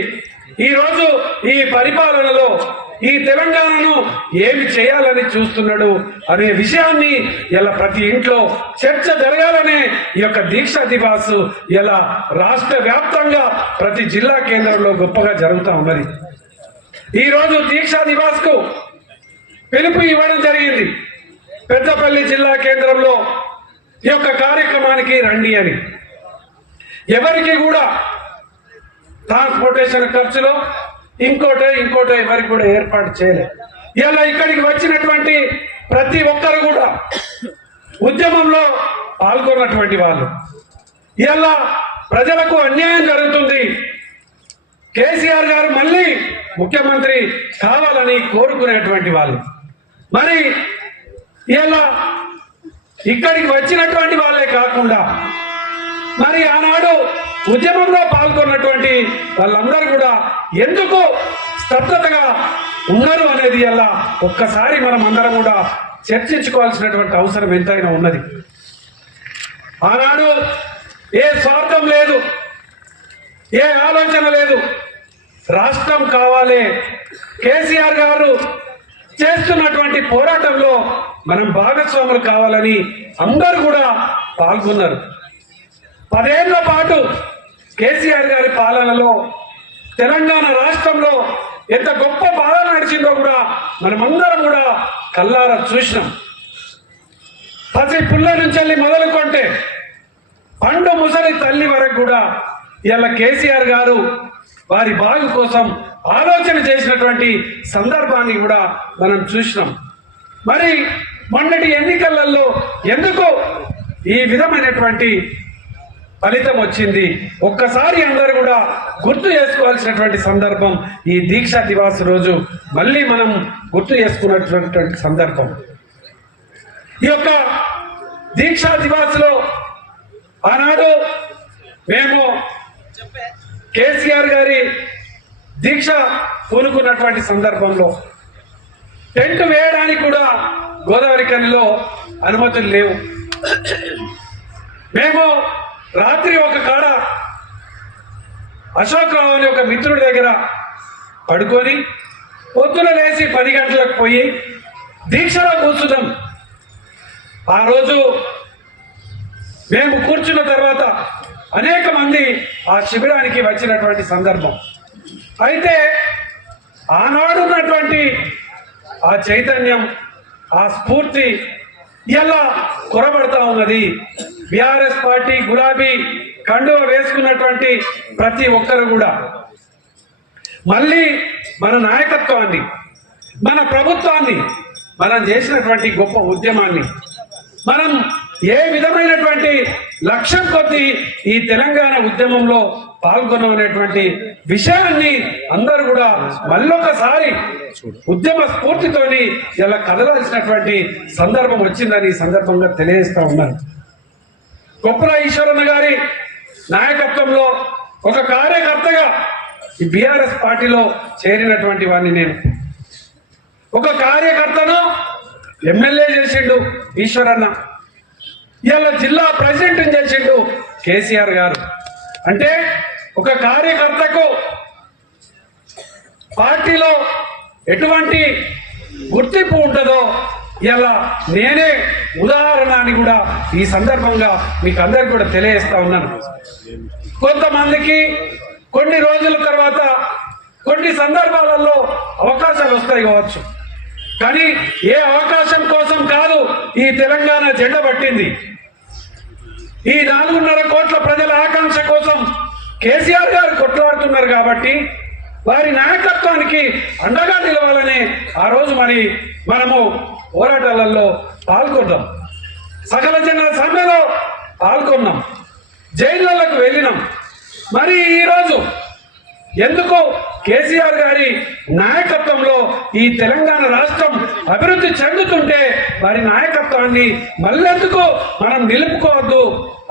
ఈరోజు ఈ పరిపాలనలో ఈ తెలంగాణను ఏమి చేయాలని చూస్తున్నాడు అనే విషయాన్ని ఇలా ప్రతి ఇంట్లో చర్చ జరగాలనే ఈ యొక్క దీక్షా దివాస్ ఇలా రాష్ట్ర వ్యాప్తంగా ప్రతి జిల్లా కేంద్రంలో గొప్పగా జరుగుతూ ఉన్నది. ఈరోజు దీక్షా దివాస్ కు పిలుపు ఇవ్వడం జరిగింది. పెద్దపల్లి జిల్లా కేంద్రంలో ఈ యొక్క కార్యక్రమానికి రండి అని. ఎవరికి కూడా ట్రాన్స్పోర్టేషన్ ఖర్చులో ఇంకోటో ఎవరికి కూడా ఏర్పాటు చేయలేదు. ఇలా ఇక్కడికి వచ్చినటువంటి ప్రతి ఒక్కరు కూడా ఉద్యమంలో పాల్గొన్నటువంటి వాళ్ళు. ఇలా ప్రజలకు అన్యాయం జరుగుతుంది, కేసీఆర్ గారు మళ్ళీ ముఖ్యమంత్రి కావాలని కోరుకునేటువంటి వాళ్ళు. మరి ఇలా ఇక్కడికి వచ్చినటువంటి వాళ్ళే కాకుండా మరి ఆనాడు ఉద్యమంలో పాల్గొన్నటువంటి వాళ్ళందరూ కూడా ఎందుకు స్తబ్దతగా ఉన్నారు అనేది అలా ఒక్కసారి మనం అందరం కూడా చర్చించుకోవాల్సినటువంటి అవసరం ఎంతైనా ఉన్నది. ఆనాడు ఏ స్వార్థం లేదు, ఏ ఆలోచన లేదు. రాష్ట్రం కావాలి, కేసీఆర్ గారు చేస్తున్నటువంటి పోరాటంలో మనం భాగస్వాములు కావాలని అందరూ కూడా పాల్గొన్నారు. 10 ఏళ్ల పాటు కేసీఆర్ గారి పాలనలో తెలంగాణ రాష్ట్రంలో ఎంత గొప్ప పాలన నడిచిందో కూడా మనమందరం కూడా కల్లారా చూసినాం. పసి పుల్ల నుంచి వెళ్ళి మొదలుకొంటే పండు ముసలి తల్లి వరకు కూడా ఇలా కేసీఆర్ గారు వారి బాగు కోసం ఆలోచన చేసినటువంటి సందర్భాన్ని కూడా మనం చూసినాం. మరి మొన్నటి ఎన్నికలలో ఎందుకు ఈ విధమైనటువంటి ఫలితం వచ్చింది ఒక్కసారి అందరూ కూడా గుర్తు చేసుకోవాల్సినటువంటి సందర్భం ఈ దీక్షా దివాస్ రోజు మళ్ళీ మనం గుర్తు చేసుకున్నటువంటి సందర్భం. ఈ యొక్క దీక్షా దివాస్ లో ఆనాడు మేము కేసీఆర్ గారి దీక్ష పూనుకున్నటువంటి సందర్భంలో టెంట్ వేయడానికి కూడా గోదావరి కనిలో అనుమతులు లేవు. మేము రాత్రి ఒక కాడ అశోక్ రావు అనే ఒక మిత్రుడి దగ్గర పడుకొని పొద్దున లేచి 10 గంటలకు పోయి దీక్షలో కూర్చున్నాం. ఆ రోజు మేము కూర్చున్న తర్వాత అనేక మంది ఆ శిబిరానికి వచ్చినటువంటి సందర్భం. అయితే ఆనాడున్నటువంటి ఆ చైతన్యం, ఆ స్ఫూర్తి ఇలా కొరబడతా ఉన్నది. బీఆర్ఎస్ పార్టీ గులాబీ కండువ వేసుకున్నటువంటి ప్రతి ఒక్కరు కూడా మళ్ళీ మన నాయకత్వాన్ని, మన ప్రభుత్వాన్ని, మనం చేసినటువంటి గొప్ప ఉద్యమాన్ని, మనం ఏ విధమైనటువంటి లక్ష్యం కొద్దీ ఈ తెలంగాణ ఉద్యమంలో పాల్గొననేటువంటి విషయాన్ని అందరూ కూడా మళ్ళొకసారి ఉద్యమ స్ఫూర్తితోని ఇలా కదలాల్సినటువంటి సందర్భం వచ్చిందని ఈ సందర్భంగా తెలియజేస్తా ఉన్నాను. కొప్పుల ఈశ్వరన్న గారి నాయకత్వంలో ఒక కార్యకర్తగా ఈ బీఆర్ఎస్ పార్టీలో చేరినటువంటి వాడిని నేను. ఒక కార్యకర్తను ఎమ్మెల్యే చేసిండు ఈశ్వరన్న, ఇలా జిల్లా ప్రెసిడెంట్ చేసిండు కేసీఆర్ గారు. అంటే ఒక కార్యకర్తకు పార్టీలో ఎటువంటి గుర్తింపు ఉంటుందో ఇలా నేనే ఉదాహరణ అని కూడా ఈ సందర్భంగా మీకు అందరికి కూడా తెలియజేస్తా ఉన్నాను. కొంతమందికి కొన్ని రోజుల తర్వాత కొన్ని సందర్భాలలో అవకాశాలు వస్తాయి కావచ్చు, కానీ ఏ అవకాశం కోసం కాదు ఈ తెలంగాణ జెండా పట్టింది. ఈ 4.5 కోట్ల ప్రజల ఆకాంక్ష కోసం కేసీఆర్ గారు కొట్లాడుతున్నారు కాబట్టి వారి నాయకత్వానికి అండగా నిలవాలని ఆ రోజు మనము పోరాటాలలో పాల్గొన్నాం, సకల జన సమ్మెలో పాల్గొన్నాం. జైళ్ళకు వెళ్ళినాం. మరి ఈరోజు ఎందుకు కేసీఆర్ గారి నాయకత్వంలో ఈ తెలంగాణ రాష్ట్రం అభివృద్ధి చెందుతుంటే వారి నాయకత్వాన్ని మళ్ళెందుకు మనం నిలుపుకోవద్దు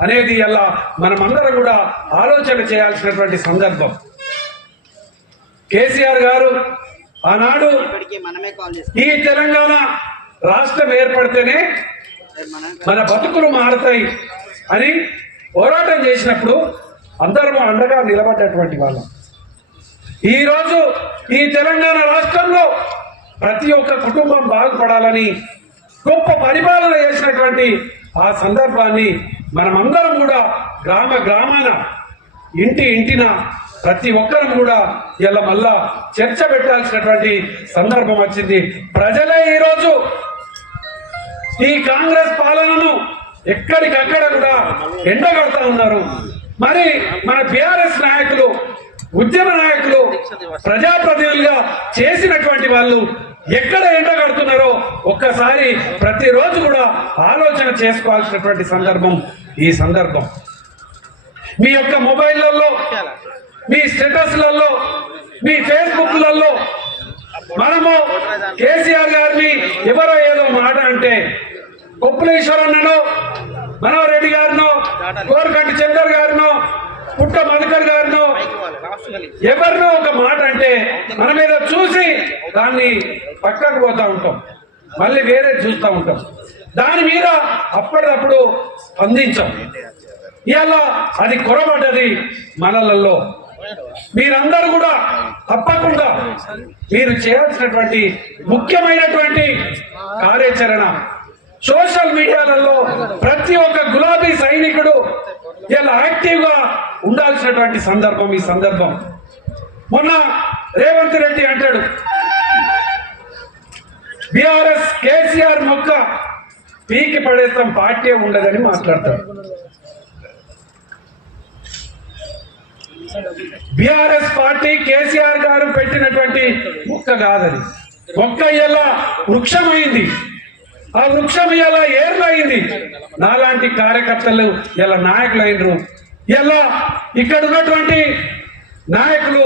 అనేది అలా మనమందరం కూడా ఆలోచన చేయాల్సినటువంటి సందర్భం. కేసీఆర్ గారు ఆనాడు ఈ తెలంగాణ రాష్ట్రం ఏర్పడితేనే మన బతుకులు మారుతాయి అని పోరాటం చేసినప్పుడు అందరం అండగా నిలబడ్డటువంటి వాళ్ళం. ఈరోజు ఈ తెలంగాణ రాష్ట్రంలో ప్రతి ఒక్క కుటుంబం బాగుపడాలని గొప్ప పరిపాలన చేసినటువంటి ఆ సందర్భాన్ని మనమందరం కూడా గ్రామ గ్రామాన ఇంటిన ప్రతి ఒక్కరం కూడా ఇలా మళ్ళా చర్చ పెట్టాల్సినటువంటి సందర్భం వచ్చింది. ప్రజలే ఈరోజు ఈ కాంగ్రెస్ పాలనను ఎక్కడికక్కడ కూడా ఎండగడతా ఉన్నారు. మరి మన బీఆర్ఎస్ నాయకులు, ఉద్యమ నాయకులు, ప్రజాప్రతినిధులుగా చేసినటువంటి వాళ్ళు ఎక్కడ ఎండగడుతున్నారో ఒక్కసారి ప్రతిరోజు కూడా ఆలోచన చేసుకోవాల్సినటువంటి సందర్భం ఈ సందర్భం. మీ యొక్క మొబైల్లలో, మీ స్టేటస్లలో, మీ ఫేస్బుక్లలో మనము కేసీఆర్ గారిని ఎవరో ఏదో మాట అంటే కొప్పులేశ్వరన్ననో, మనోహర్ రెడ్డి గారినో, కోరకంటి చందర్ గారినో, పుట్ట మధుకర్ గారినో ఎవరినో ఒక మాట అంటే మన మీద చూసి దాన్ని పక్కకు పోతా ఉంటాం, మళ్ళీ వేరే చూస్తూ ఉంటాం. దాని మీద అప్పటికప్పుడు స్పందించాం. ఇలా అది కొరబడ్డది మనలలో. మీరందరూ కూడా తప్పకుండా మీరు చేయాల్సినటువంటి ముఖ్యమైనటువంటి కార్యాచరణ సోషల్ మీడియాలలో ప్రతి ఒక్క గులాబీ సైనికుడు ఇలా యాక్టివ్ గా ఉండాల్సినటువంటి సందర్భం ఈ సందర్భం. మొన్న రేవంత్ రెడ్డి అంటాడు బీఆర్ఎస్ కేసీఆర్ మొక్క పీకి పడేస్తాం పార్టీ ఉండదని మాట్లాడతాడు. బీఆర్ఎస్ పార్టీ కేసీఆర్ గారు పెట్టినటువంటి మొక్క కాదని, మొక్క ఇలా వృక్షమైంది. ఆ వృక్షం ఇలా ఏర్లయింది. నాలాంటి కార్యకర్తలు ఇలా నాయకులైనరు. ఇలా ఇక్కడ ఉన్నటువంటి నాయకులు,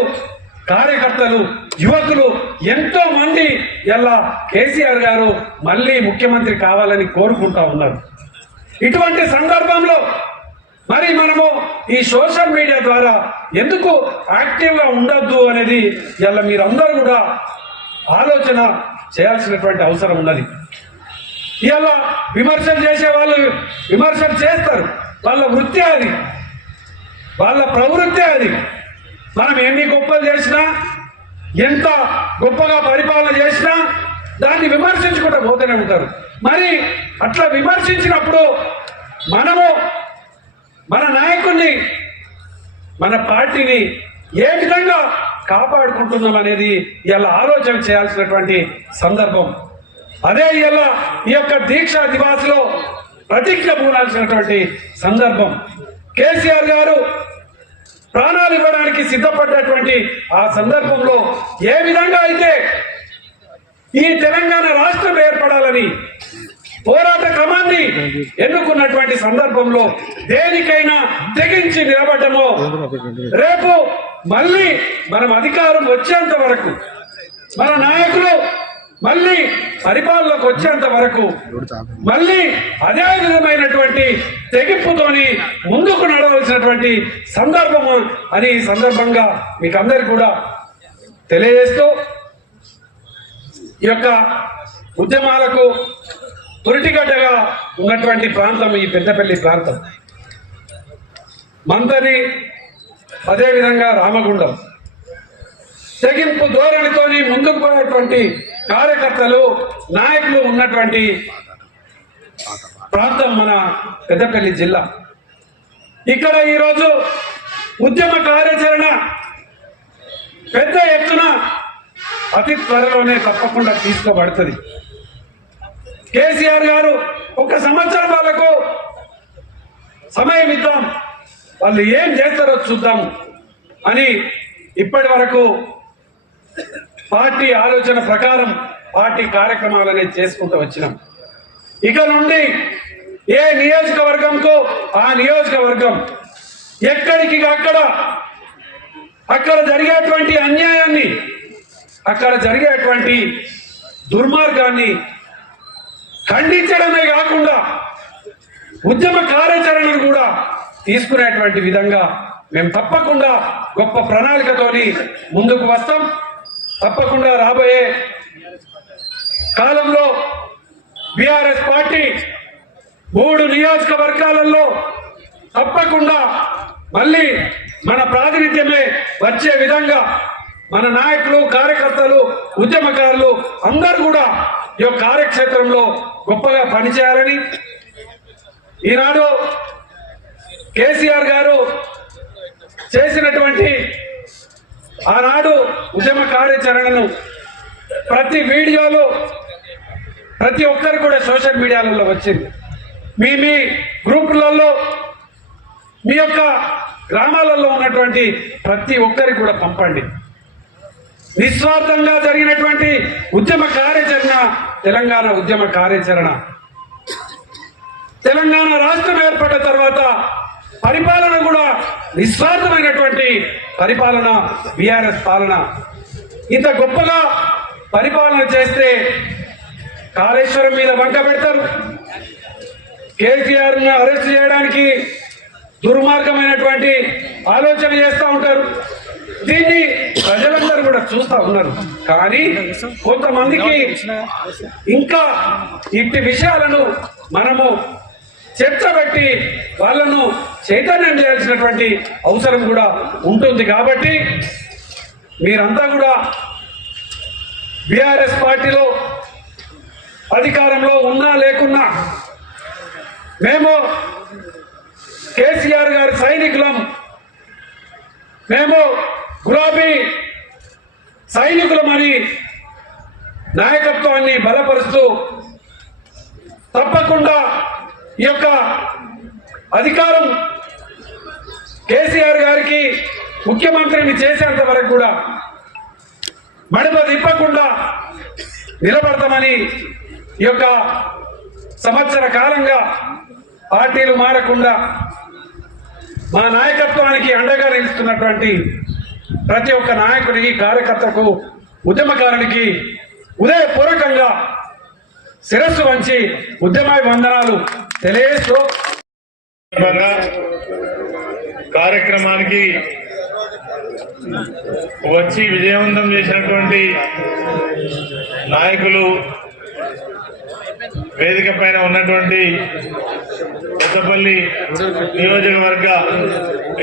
కార్యకర్తలు, యువకులు ఎంతో మంది ఇలా కేసీఆర్ గారు మళ్ళీ ముఖ్యమంత్రి కావాలని కోరుకుంటా ఉన్నారు. ఇటువంటి సందర్భంలో మరి మనము ఈ సోషల్ మీడియా ద్వారా ఎందుకు యాక్టివ్గా ఉండొద్దు అనేది ఇలా మీరందరూ కూడా ఆలోచన చేయాల్సినటువంటి అవసరం ఉన్నది. ఇలా విమర్శలు చేసే వాళ్ళు విమర్శలు చేస్తారు, వాళ్ళ వృత్తి అది, వాళ్ళ ప్రవృత్తి అది. మనం ఎన్ని గొప్పలు చేసినా, ఎంత గొప్పగా పరిపాలన చేసినా దాన్ని విమర్శించుకుంటూ పోతూనే ఉంటారు. మరి అట్లా విమర్శించినప్పుడు మనము మన నాయకుడిని, మన పార్టీని ఏ విధంగా కాపాడుకుంటున్నాం అనేది ఇలా ఆలోచన చేయాల్సినటువంటి సందర్భం. అదే ఇలా ఈ యొక్క దీక్షా దివాస్లో ప్రతిజ్ఞ పూనాల్సినటువంటి సందర్భం. కేసీఆర్ గారు ప్రాణాలు ఇవ్వడానికి సిద్ధపడ్డటువంటి ఆ సందర్భంలో ఏ విధంగా అయితే ఈ తెలంగాణ రాష్ట్రం ఏర్పడాలని పోరాట క్రమాన్ని ఎన్నుకున్నటువంటి సందర్భంలో దేనికైనా తెగించి నిలబడ్డమో, రేపు మళ్ళీ మనం అధికారం వచ్చేంత వరకు, మన నాయకులు మళ్ళీ పరిపాలనకు వచ్చేంత వరకు మళ్ళీ అదే విధమైనటువంటి తెగింపుతోని ముందుకు నడవలసినటువంటి సందర్భము అని ఈ సందర్భంగా మీకు అందరికి కూడా తెలియజేస్తూ, ఈ యొక్క ఉద్యమాలకు తొలిటిగడ్డగా ఉన్నటువంటి ప్రాంతం ఈ పెద్దపల్లి ప్రాంతం. మంతని, అదేవిధంగా రామగుండం తెగింపు ధోరణితోని ముందుకు పోయేటువంటి కార్యకర్తలు, నాయకులు ఉన్నటువంటి ప్రాంతం మన పెద్దపల్లి జిల్లా. ఇక్కడ ఈరోజు ఉద్యమ కార్యాచరణ పెద్ద ఎత్తున అతి త్వరలోనే తప్పకుండా తీసుకోబడుతుంది. కేసీఆర్ గారు 1 సంవత్సరం వాళ్ళకు సమయం ఇద్దాం, వాళ్ళు ఏం చేస్తారో చూద్దాం అని ఇప్పటి వరకు పార్టీ ఆలోచన ప్రకారం పార్టీ కార్యక్రమాలు అనేది చేసుకుంటూ వచ్చినాం. ఇక నుండి ఏ నియోజకవర్గంకు ఆ నియోజకవర్గం ఎక్కడికి అక్కడ జరిగేటువంటి అన్యాయాన్ని, అక్కడ జరిగేటువంటి దుర్మార్గాన్ని ఖండించడమే కాకుండా ఉద్యమ కార్యాచరణను కూడా తీసుకునేటువంటి విధంగా మేము తప్పకుండా గొప్ప ప్రణాళికతోని ముందుకు వస్తాం. తప్పకుండా రాబోయే కాలంలో బీఆర్ఎస్ పార్టీ 3 నియోజకవర్గాలలో తప్పకుండా మళ్ళీ మన ప్రాతినిధ్యమే వచ్చే విధంగా మన నాయకులు, కార్యకర్తలు, ఉద్యమకారులు అందరూ కూడా ఈ యొక్క కార్యక్షేత్రంలో గొప్పగా పనిచేయాలని ఈనాడు కేసీఆర్ గారు చేసినటువంటి ఆనాడు ఉద్యమ కార్యాచరణను ప్రతి వీడియోలో ప్రతి ఒక్కరు కూడా సోషల్ మీడియాలలో వచ్చింది. మీ గ్రూపులలో మీ యొక్క గ్రామాలలో ఉన్నటువంటి ప్రతి ఒక్కరికి కూడా పంపండి. నిస్వార్థంగా జరిగినటువంటి ఉద్యమ కార్యాచరణ తెలంగాణ ఉద్యమ కార్యాచరణ. తెలంగాణ రాష్ట్రం ఏర్పడిన తర్వాత పరిపాలన కూడా నిస్వార్థమైనటువంటి పరిపాలన, బీఆర్ఎస్ పాలన. ఇంత గొప్పగా పరిపాలన చేస్తే కాళేశ్వరం మీద వంక పెడతారు, కేసీఆర్ ను అరెస్ట్ చేయడానికి దుర్మార్గమైనటువంటి ఆలోచన చేస్తూ ఉంటారు. దీన్ని ప్రజలందరూ కూడా చూస్తూ ఉన్నారు. కానీ కొంతమందికి ఇంకా ఇట్టి విషయాలను మనము చర్చ పెట్టి వాళ్ళను చైతన్యం చేయాల్సినటువంటి అవసరం కూడా ఉంటుంది. కాబట్టి మీరంతా కూడా బీఆర్ఎస్ పార్టీలో అధికారంలో ఉన్నా లేకున్నా మేము కేసీఆర్ గారి సైనికులం, మేము గులాబీ సైనికులమని నాయకత్వాన్ని బలపరుస్తూ తప్పకుండా ఈ యొక్క అధికారం కేసీఆర్ గారికి ముఖ్యమంత్రిని చేసేంత వరకు కూడా మడమ తిప్పకుండా నిలబడతామని ఈ యొక్క సంవత్సర కాలంగా పార్టీలు మారకుండా మా నాయకత్వానికి అండగా నిలుస్తున్నటువంటి ప్రతి ఒక్క నాయకుడికి, కార్యకర్తకు, ఉద్యమకారునికి ఉదయపూర్వకంగా శిరస్సు వంచి ఉద్యమాభివందనాలు తెలియజేస్తూ కార్యక్రమానికి వచ్చి విజయవంతం చేసినటువంటి నాయకులు, వేదిక పైన ఉన్నటువంటి పెద్దపల్లి నియోజకవర్గ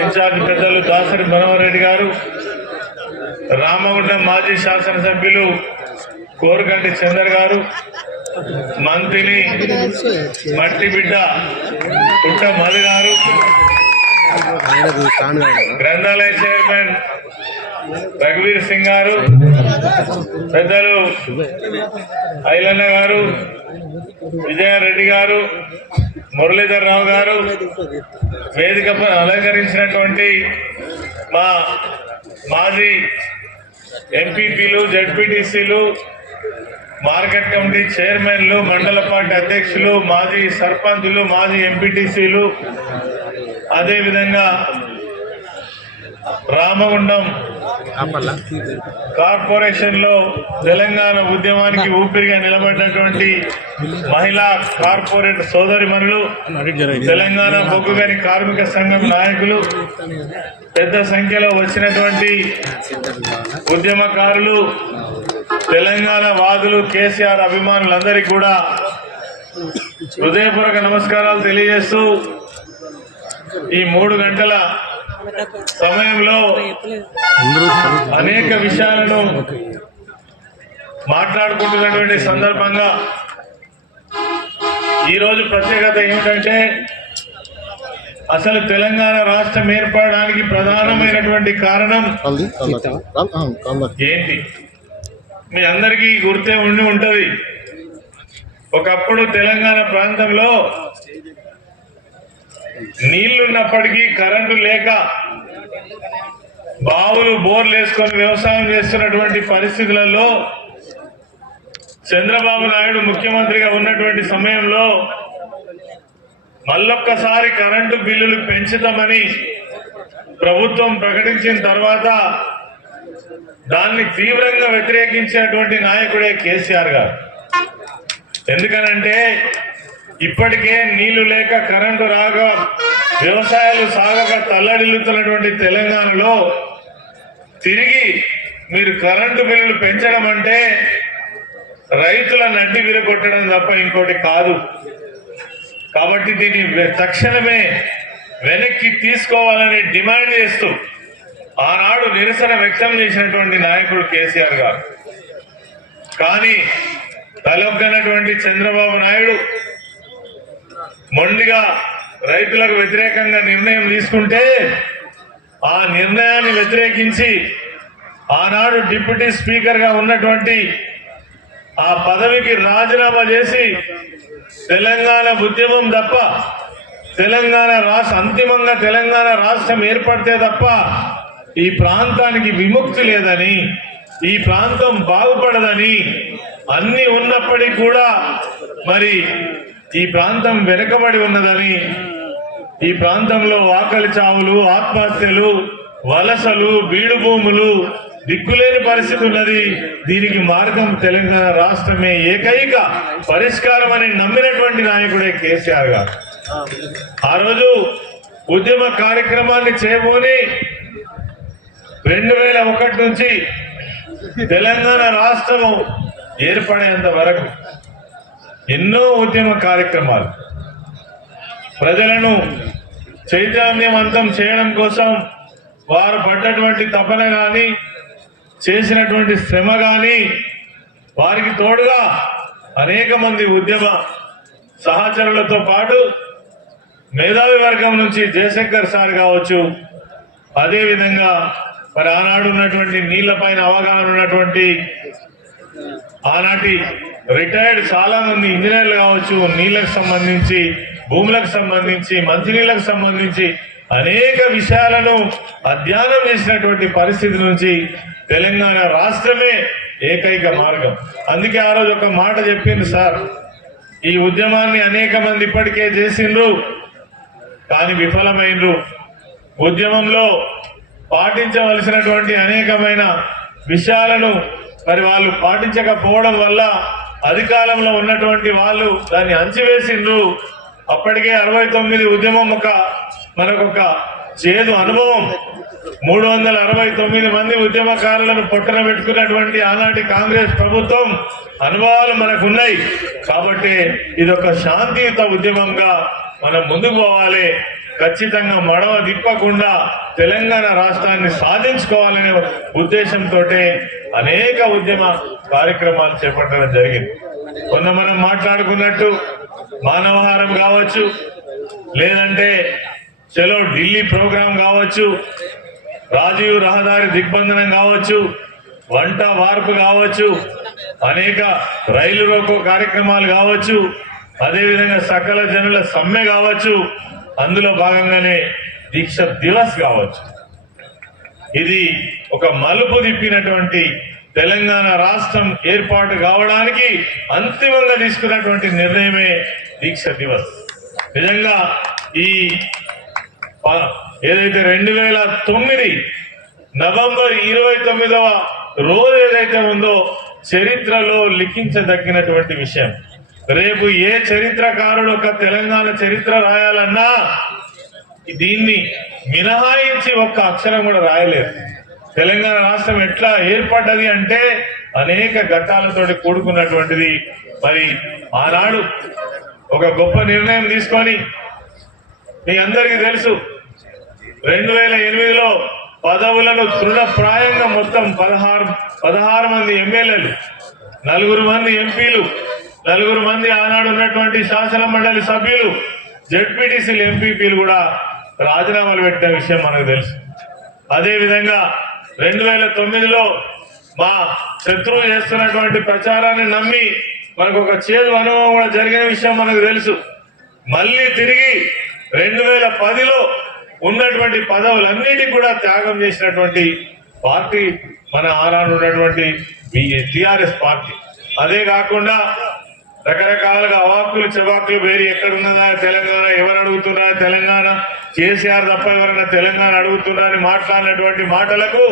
ఇన్ఛార్జ్ పెద్దలు దాసరి మనోహర్ రెడ్డి గారు, రామగుండం మాజీ శాసనసభ్యులు కోరుకంటి చందర్ గారు, మంత్రిని మట్టి బిడ్డ పుట్ట మధు గారు, గ్రంథాలయ చైర్మన్ రఘువీర్ సింగ్ గారు, పెద్దలు ఐలన్న గారు, విజయారెడ్డి గారు, మురళీధర్ రావు గారు, వేదికపై అలంకరించినటువంటి మా మాజీ ఎంపీపీలు, జడ్పీటీసీలు, మార్కెట్ కమిటీ చైర్మన్లు, మండల పార్టీ అధ్యక్షులు, మాజీ సర్పంచులు, మాజీ ఎంపీటీసీలు, అదేవిధంగా రామగుండం కార్పొరేషన్ లో తెలంగాణ ఉద్యమానికి ఊపిరిగా నిలబడినటువంటి మహిళా కార్పొరేట్ సోదరిమణులు, తెలంగాణ బొగ్గుగని కార్మిక సంఘం నాయకులు, పెద్ద సంఖ్యలో వచ్చినటువంటి ఉద్యమకారులు, తెలంగాణ వాదులు, కేసీఆర్ అభిమానులందరికీ కూడా హృదయపూర్వక నమస్కారాలు తెలియజేస్తూ ఈ 3 గంటల సమయంలో అనేక విషయాలను మాట్లాడుకుంటున్నటువంటి సందర్భంగా ఈరోజు ప్రత్యేకత ఏమిటంటే, అసలు తెలంగాణ రాష్ట్రం ఏర్పడడానికి ప్రధానమైనటువంటి కారణం ఏంటి? మీ అందరికీ గుర్తే ఉంటది. ఒకప్పుడు తెలంగాణ ప్రాంతంలో నీళ్లున్నప్పటికీ కరెంటు లేక బావులు, బోర్లు వేసుకొని వ్యవసాయం చేస్తున్నటువంటి పరిస్థితులలో చంద్రబాబు నాయుడు ముఖ్యమంత్రిగా ఉన్నటువంటి సమయంలో మళ్ళొక్కసారి కరెంటు బిల్లులు పెంచుతామని ప్రభుత్వం ప్రకటించిన తర్వాత దాన్ని తీవ్రంగా వ్యతిరేకించినటువంటి నాయకుడే కేసీఆర్ గారు. ఎందుకనంటే ఇప్పటికే నీళ్లు లేక కరెంటు రాక వ్యవసాయాలు సాగక తల్లడిల్లుతున్నటువంటి తెలంగాణలో తిరిగి మీరు కరెంటు బిల్లులు పెంచడం అంటే రైతుల నడ్డి విరగొట్టడం తప్ప ఇంకోటి కాదు. కాబట్టి దీన్ని తక్షణమే వెనక్కి తీసుకోవాలని డిమాండ్ చేస్తూ ఆనాడు నిరసన వ్యక్తం చేసినటువంటి నాయకుడు కేసీఆర్ గారు. కానీ తలొగ్గనటువంటి చంద్రబాబు నాయుడు మొండిగా రైతులకు వ్యతిరేకంగా నిర్ణయం తీసుకుంటే ఆ నిర్ణయాన్ని వ్యతిరేకించి ఆనాడు డిప్యూటీ స్పీకర్ గా ఉన్నటువంటి ఆ పదవికి రాజీనామా చేసి తెలంగాణ ఉద్యమం తప్ప అంతిమంగా తెలంగాణ రాష్ట్రం ఏర్పడితే తప్ప ఈ ప్రాంతానికి విముక్తి లేదని, ఈ ప్రాంతం బాగుపడదని, అన్ని ఉన్నప్పటికీ కూడా మరి ఈ ప్రాంతం వెనుకబడి ఉన్నదని, ఈ ప్రాంతంలో ఆకలి చావులు, ఆత్మహత్యలు, వలసలు, బీడు భూములు, దిక్కులేని పరిస్థితి ఉన్నది. దీనికి మార్గం తెలంగాణ రాష్ట్రమే ఏకైక పరిష్కారం అని నమ్మినటువంటి నాయకుడే కేసీఆర్ గారు. ఆ రోజు ఉద్యమ కార్యక్రమాన్ని చేయబోని 2001 నుంచి తెలంగాణ రాష్ట్రము ఏర్పడేంత వరకు ఎన్నో ఉద్యమ కార్యక్రమాలు, ప్రజలను చైతన్యవంతం చేయడం కోసం వారు పడ్డటువంటి తపన గాని, చేసినటువంటి శ్రమ గాని, వారికి తోడుగా అనేక మంది ఉద్యమ సహచరులతో పాటు మేధావి వర్గం నుంచి జయశంకర్ సార్ కావచ్చు, అదేవిధంగా మరి ఆనాడు ఉన్నటువంటి నీళ్లపైన అవగాహన ఉన్నటువంటి ఆనాటి రిటైర్డ్ చాలా మంది ఇంజనీర్లు కావచ్చు, నీళ్లకు సంబంధించి, భూములకు సంబంధించి, మంచినీళ్లకు సంబంధించి అనేక విషయాలను అధ్యయనం చేసినటువంటి పరిస్థితి నుంచి తెలంగాణ రాష్ట్రమే ఏకైక మార్గం. అందుకే ఆ రోజు ఒక మాట చెప్పింది సార్, ఈ ఉద్యమాన్ని అనేక మంది ఇప్పటికే చేసిండ్రు కానీ విఫలమైనరు. ఉద్యమంలో పాటించవలసినటువంటి అనేకమైన విషయాలను మరి వాళ్ళు పాటించకపోవడం వల్ల అధికారంలో ఉన్నటువంటి వాళ్ళు దాన్ని అంచివేసిండ్రు. అప్పటికే 69 ఉద్యమం మనకొక చేదు అనుభవం. 369 మంది ఉద్యమకారులను పొట్టన పెట్టుకున్నటువంటి ఆనాటి కాంగ్రెస్ ప్రభుత్వం అనుభవాలు మనకున్నాయి. కాబట్టి ఇదొక శాంతియుత ఉద్యమంగా మనం ముందుకు పోవాలి. ఖచ్చితంగా మడవ తిప్పకుండా తెలంగాణ రాష్ట్రాన్ని సాధించుకోవాలనే ఉద్దేశంతో అనేక ఉద్యమ కార్యక్రమాలు చేపట్టడం జరిగింది. కొంత మనం మాట్లాడుకున్నట్టు మానవహారం కావచ్చు, లేదంటే చలో ఢిల్లీ ప్రోగ్రాం కావచ్చు, రాజీవ్ రహదారి దిగ్బంధనం కావచ్చు, వంట వార్పు కావచ్చు, అనేక రైలు రోకో కార్యక్రమాలు కావచ్చు, అదేవిధంగా సకల జనుల సమ్మె కావచ్చు, అందులో భాగంగానే దీక్ష దివస్ కావచ్చు. ఇది ఒక మలుపు తిప్పినటువంటి తెలంగాణ రాష్ట్రం ఏర్పాటు కావడానికి అంతిమంగా తీసుకున్నటువంటి నిర్ణయమే దీక్ష దివస్. నిజంగా ఈ ఏదైతే 2009 నవంబర్ 29వ రోజు ఏదైతే ఉందో చరిత్రలో లిఖించదగినటువంటి విషయం. రేపు ఏ చరిత్రకారుడు ఒక తెలంగాణ చరిత్ర రాయాలన్నా దీన్ని మినహాయించి ఒక్క అక్షరం కూడా రాయలేదు. తెలంగాణ రాష్ట్రం ఎట్లా ఏర్పడ్డది అంటే అనేక ఘట్టాలతోటి కూడుకున్నటువంటిది. మరి ఆనాడు ఒక గొప్ప నిర్ణయం తీసుకొని, మీ అందరికీ తెలుసు 2008లో పదవులను తృణప్రాయంగా మొత్తం 16 మంది ఎమ్మెల్యేలు, 4 మంది ఎంపీలు, 4 మంది ఆనాడు ఉన్నటువంటి శాసన మండలి సభ్యులు, జెడ్పీటీసీలు, ఎంపీపీలు కూడా రాజీనామాలు పెట్టిన విషయం మనకు తెలుసు. అదేవిధంగా 2009లో మా శత్రువు చేస్తున్నటువంటి ప్రచారాన్ని నమ్మి మనకు ఒక చేదు అనుభవం కూడా జరిగిన విషయం మనకు తెలుసు. మళ్ళీ తిరిగి 2010లో ఉన్నటువంటి పదవులన్నిటికీ కూడా త్యాగం చేసినటువంటి పార్టీ మన ఆనాడు ఉన్నటువంటి టిఆర్ఎస్ పార్టీ. అదే కాకుండా రకరకాలుగా అవాక్కులు చెవాక్కులు వేరి ఎక్కడున్నదా తెలంగాణ, ఎవరు అడుగుతున్నా తెలంగాణ, కేసీఆర్ తప్ప ఎవరైనా తెలంగాణ అడుగుతున్నా అని మాట్లాడినటువంటి మాటలకు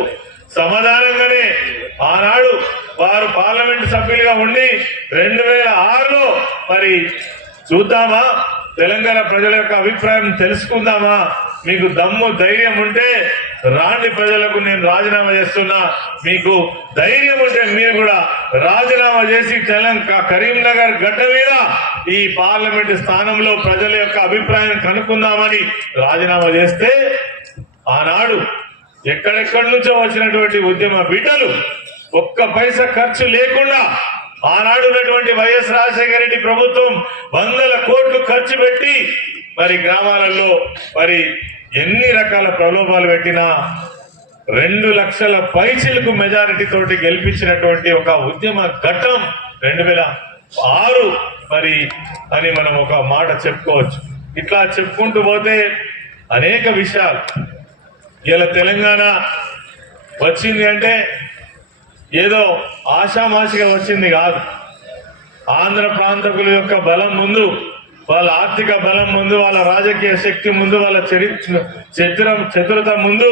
సమాధానంగానే ఆనాడు వారు పార్లమెంటు సభ్యులుగా ఉండి 2006లో మరి చూద్దామా తెలంగాణ ప్రజల యొక్క అభిప్రాయం తెలుసుకుందామా, మీకు దమ్ము ధైర్యం ఉంటే రాండి, ప్రజలకు నేను రాజీనామా చేస్తున్నా, మీకు ధైర్యం ఉంటే మీరు కూడా రాజీనామా చేసి కరీంనగర్ గడ్డ మీద ఈ పార్లమెంటు స్థానంలో ప్రజల యొక్క అభిప్రాయం కనుక్కుందామని రాజీనామా చేస్తే ఆనాడు ఎక్కడెక్కడి నుంచో వచ్చినటువంటి ఉద్యమ బిడ్డలు ఒక్క పైసా ఖర్చు లేకుండా ఆనాడు ఉన్నటువంటి వైఎస్ రాజశేఖర రెడ్డి ప్రభుత్వం 100 కోట్లు ఖర్చు పెట్టి మరి గ్రామాలలో మరి ఎన్ని రకాల ప్రలోభాలు పెట్టినా 2 లక్షల పైచిలకు మెజారిటీ తోటి గెలిపించినటువంటి ఒక ఉద్యమ ఘట్టం 2006 మరి అని మనం ఒక మాట చెప్పుకోవచ్చు. ఇట్లా చెప్పుకుంటూ పోతే అనేక విషయాలు. ఇలా తెలంగాణ వచ్చింది అంటే ఏదో ఆషామాషిగా వచ్చింది కాదు. ఆంధ్ర ప్రాంతకుల యొక్క బలం ముందు, వాళ్ళ ఆర్థిక బలం ముందు, వాళ్ళ రాజకీయ శక్తి ముందు, వాళ్ళ చతురత ముందు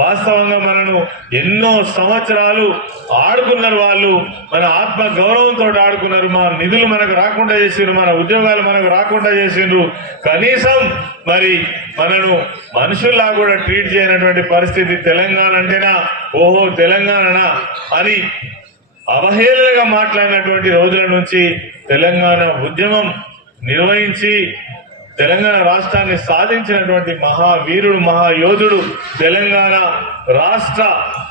వాస్తవంగా మనను ఎన్నో సంవత్సరాలు ఆడుకున్నారు. వాళ్ళు మన ఆత్మ గౌరవంతో ఆడుకున్నారు. మన నిధులు మనకు రాకుండా చేసిండ్రు, మన ఉద్యోగాలు మనకు రాకుండా చేసిండ్రు. కనీసం మరి మనను మనుషుల్లా కూడా ట్రీట్ చేయనటువంటి పరిస్థితి. తెలంగాణ అంటేనా ఓహో తెలంగాణనా అని అవహేళనగా మాట్లాడినటువంటి రోజుల నుంచి తెలంగాణ ఉద్యమం నిర్వహించి తెలంగాణ రాష్ట్రాన్ని సాధించినటువంటి మహావీరుడు, మహాయోధుడు, తెలంగాణ రాష్ట్ర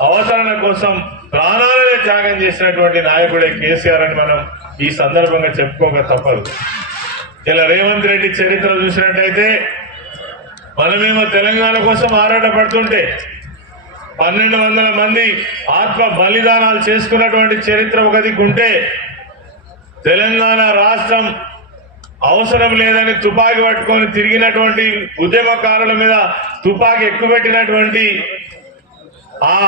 అవతరణ కోసం ప్రాణాలనే త్యాగం చేసినటువంటి నాయకుడే కేసీఆర్ అని మనం ఈ సందర్భంగా చెప్పుకోక తప్పదు. ఇలా రేవంత్ రెడ్డి చరిత్ర చూసినట్టయితే మనమేమో తెలంగాణ కోసం ఆరాటపడుతుంటే 1200 మంది ఆత్మ బలిదానాలు చేసుకున్నటువంటి చరిత్ర ఒక దిక్కుంటే, తెలంగాణ రాష్ట్రం అవసరం లేదని తుపాకీ పట్టుకొని తిరిగినటువంటి ఉద్యమకారుల మీద తుపాకీ ఎక్కుపెట్టినటువంటి ఆ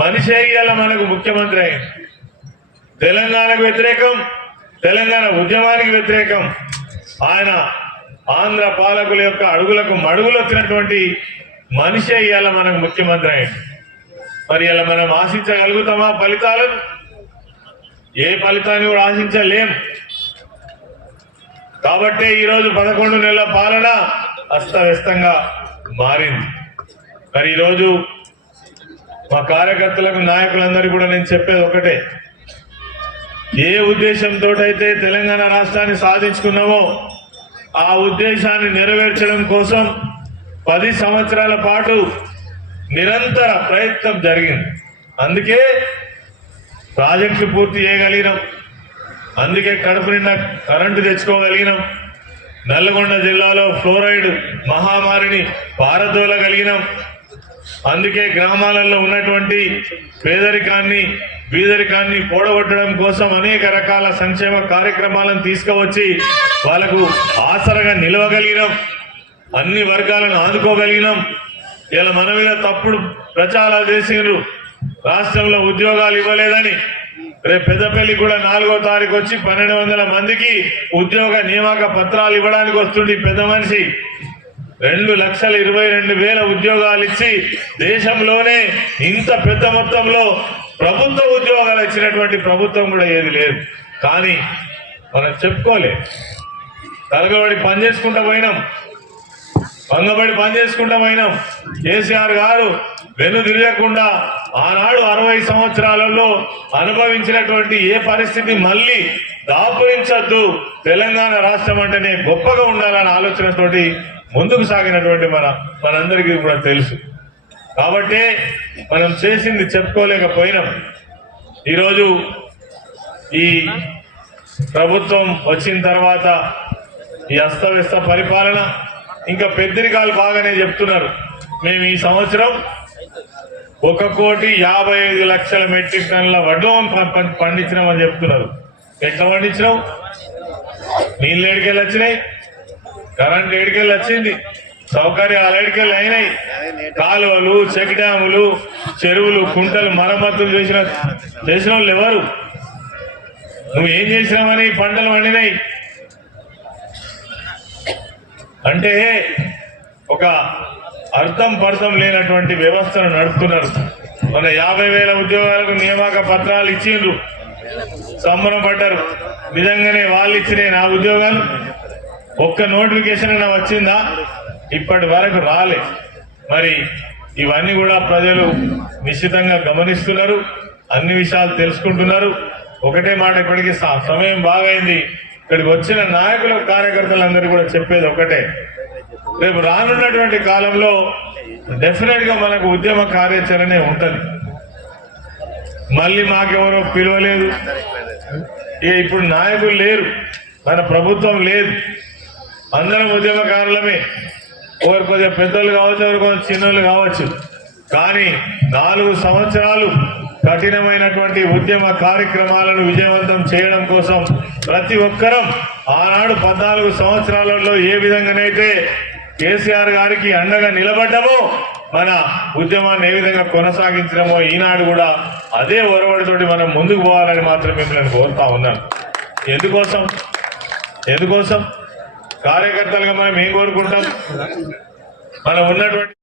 మనిషే ఇవాళ మనకు ముఖ్యమంత్రి అయింది. తెలంగాణకు వ్యతిరేకం, తెలంగాణ ఉద్యమానికి వ్యతిరేకం ఆయన ఆంధ్ర పాలకుల యొక్క అడుగులకు మడుగులు వచ్చినటువంటి మనిషే ఇవాళ మనకు ముఖ్యమంత్రి అయింది. మరి ఇలా మనం ఆశించగలుగుతామా ఫలితాలను? ఏ ఫలితాన్ని కూడా ఆశించలేం. కాబట్టే ఈరోజు 11 నెలల పాలన అస్తవ్యస్తంగా మారింది. మరి ఈరోజు మా కార్యకర్తలకు, నాయకులందరికీ కూడా నేను చెప్పేది ఒకటే, ఏ ఉద్దేశంతో అయితే తెలంగాణ రాష్ట్రాన్ని సాధించుకున్నామో ఆ ఉద్దేశాన్ని నెరవేర్చడం కోసం 10 సంవత్సరాల పాటు నిరంతర ప్రయత్నం జరిగింది. అందుకే ప్రాజెక్టులు పూర్తి చేయగలిగినాం, అందుకే కడుపు నిండా కరెంటు తెచ్చుకోగలిగినాం, నల్గొండ జిల్లాలో ఫ్లోరైడ్ మహామారిని పారదోలగలిగినాం, అందుకే గ్రామాలలో ఉన్నటువంటి బీదరికాన్ని పోడగొట్టడం కోసం అనేక రకాల సంక్షేమ కార్యక్రమాలను తీసుకువచ్చి వాళ్లకు ఆసరగా నిలవగలిగినాం, అన్ని వర్గాలను ఆదుకోగలిగినాం. ఇలా మన మీద తప్పుడు ప్రచారాలు చేసిండ్రు, రాష్ట్రంలో ఉద్యోగాలు ఇవ్వలేదని. రేపు పెద్దపల్లి కూడా 4వ తారీఖు వచ్చి 1200 మందికి ఉద్యోగ నియామక పత్రాలు ఇవ్వడానికి వస్తుంది పెద్ద మనిషి. 2,22,000 ఉద్యోగాలు ఇచ్చి దేశంలోనే ఇంత పెద్ద మొత్తంలో ప్రభుత్వ ఉద్యోగాలు ఇచ్చినటువంటి ప్రభుత్వం కూడా ఏది లేదు. కానీ మనం చెప్పుకోలే, తలగబడి పనిచేసుకుంటూ పోయినాం, భంగపడి పనిచేసుకుంటూ పోయినాం. కేసీఆర్ గారు వెను తిరగకుండా ఆనాడు 60 సంవత్సరాలలో అనుభవించినటువంటి ఏ పరిస్థితి మళ్ళీ దాపురించద్దు, తెలంగాణ రాష్ట్రం అంటేనే గొప్పగా ఉండాలనే ఆలోచనతోటి ముందుకు సాగినటువంటి మనందరికీ కూడా తెలుసు. కాబట్టి మనం చేసింది చెప్పుకోలేకపోయినాం. ఈరోజు ఈ ప్రభుత్వం వచ్చిన తర్వాత ఈ అస్తవ్యస్త పరిపాలన, ఇంకా పెద్దరికాలు బాగానే చెప్తున్నారు. మేము ఈ సంవత్సరం 1,55,00,000 మెట్రిక్ టన్నుల వడ్లం పండించినామని చెప్తున్నారు. ఎట్లా పండించినాం? నీళ్ళు ఏడికెళ్ళి వచ్చినాయి, కరెంట్ ఏడికెళ్ళి వచ్చింది, సౌకర్యాలు ఏడికెళ్ళి అయినాయి, కాలువలు, చెక్ డ్యాములు, చెరువులు, కుంటలు మరమ్మతులు చేసిన వాళ్ళు ఎవరు? నువ్వు ఏం చేసినావని పంటలు పండినాయి అంటే ఒక అర్థం పర్థం లేనటువంటి వ్యవస్థను నడుపుతున్నారు. మన 50,000 ఉద్యోగాలకు నియామక పత్రాలు ఇచ్చిండ్రు, సంబరం పడ్డారు. నిజంగానే వాళ్ళు ఇచ్చినాయి నా ఉద్యోగాలు? ఒక్క నోటిఫికేషన్ అయినా వచ్చిందా? ఇప్పటి వరకు రాలే. మరి ఇవన్నీ కూడా ప్రజలు నిశ్చితంగా గమనిస్తున్నారు, అన్ని విషయాలు తెలుసుకుంటున్నారు. ఒకటే మాట, ఇప్పటికీ సమయం బాగైంది. ఇక్కడికి వచ్చిన నాయకుల కార్యకర్తలందరూ కూడా చెప్పేది ఒకటే, రేపు రానున్నటువంటి కాలంలో డెఫినెట్ గా మనకు ఉద్యమ కార్యాచరణే ఉంటది. మళ్ళీ మాకెవరో పిలవలేదు, ఇప్పుడు నాయకులు లేరు, మన ప్రభుత్వం లేదు, అందరం ఉద్యమకారులమే. ఎవరు కొద్దిగా పెద్దలు కావచ్చు, ఎవరు కొంచెం చిన్నోళ్ళు కావచ్చు. కానీ 4 సంవత్సరాలు కఠినమైనటువంటి ఉద్యమ కార్యక్రమాలను విజయవంతం చేయడం కోసం ప్రతి ఒక్కరం ఆనాడు 14 సంవత్సరాలలో ఏ విధంగానైతే కేసీఆర్ గారికి అండగా నిలబడ్డామో, మన ఉద్యమాన్ని ఏ విధంగా కొనసాగించడమో ఈనాడు కూడా అదే ఒరవడితోటి మనం ముందుకు పోవాలని మాత్రం మిమ్మల్ని కోరుతా ఉన్నాను. ఎందుకోసం కార్యకర్తలుగా మనం ఏం కోరుకుంటాం? మనం ఉన్నటువంటి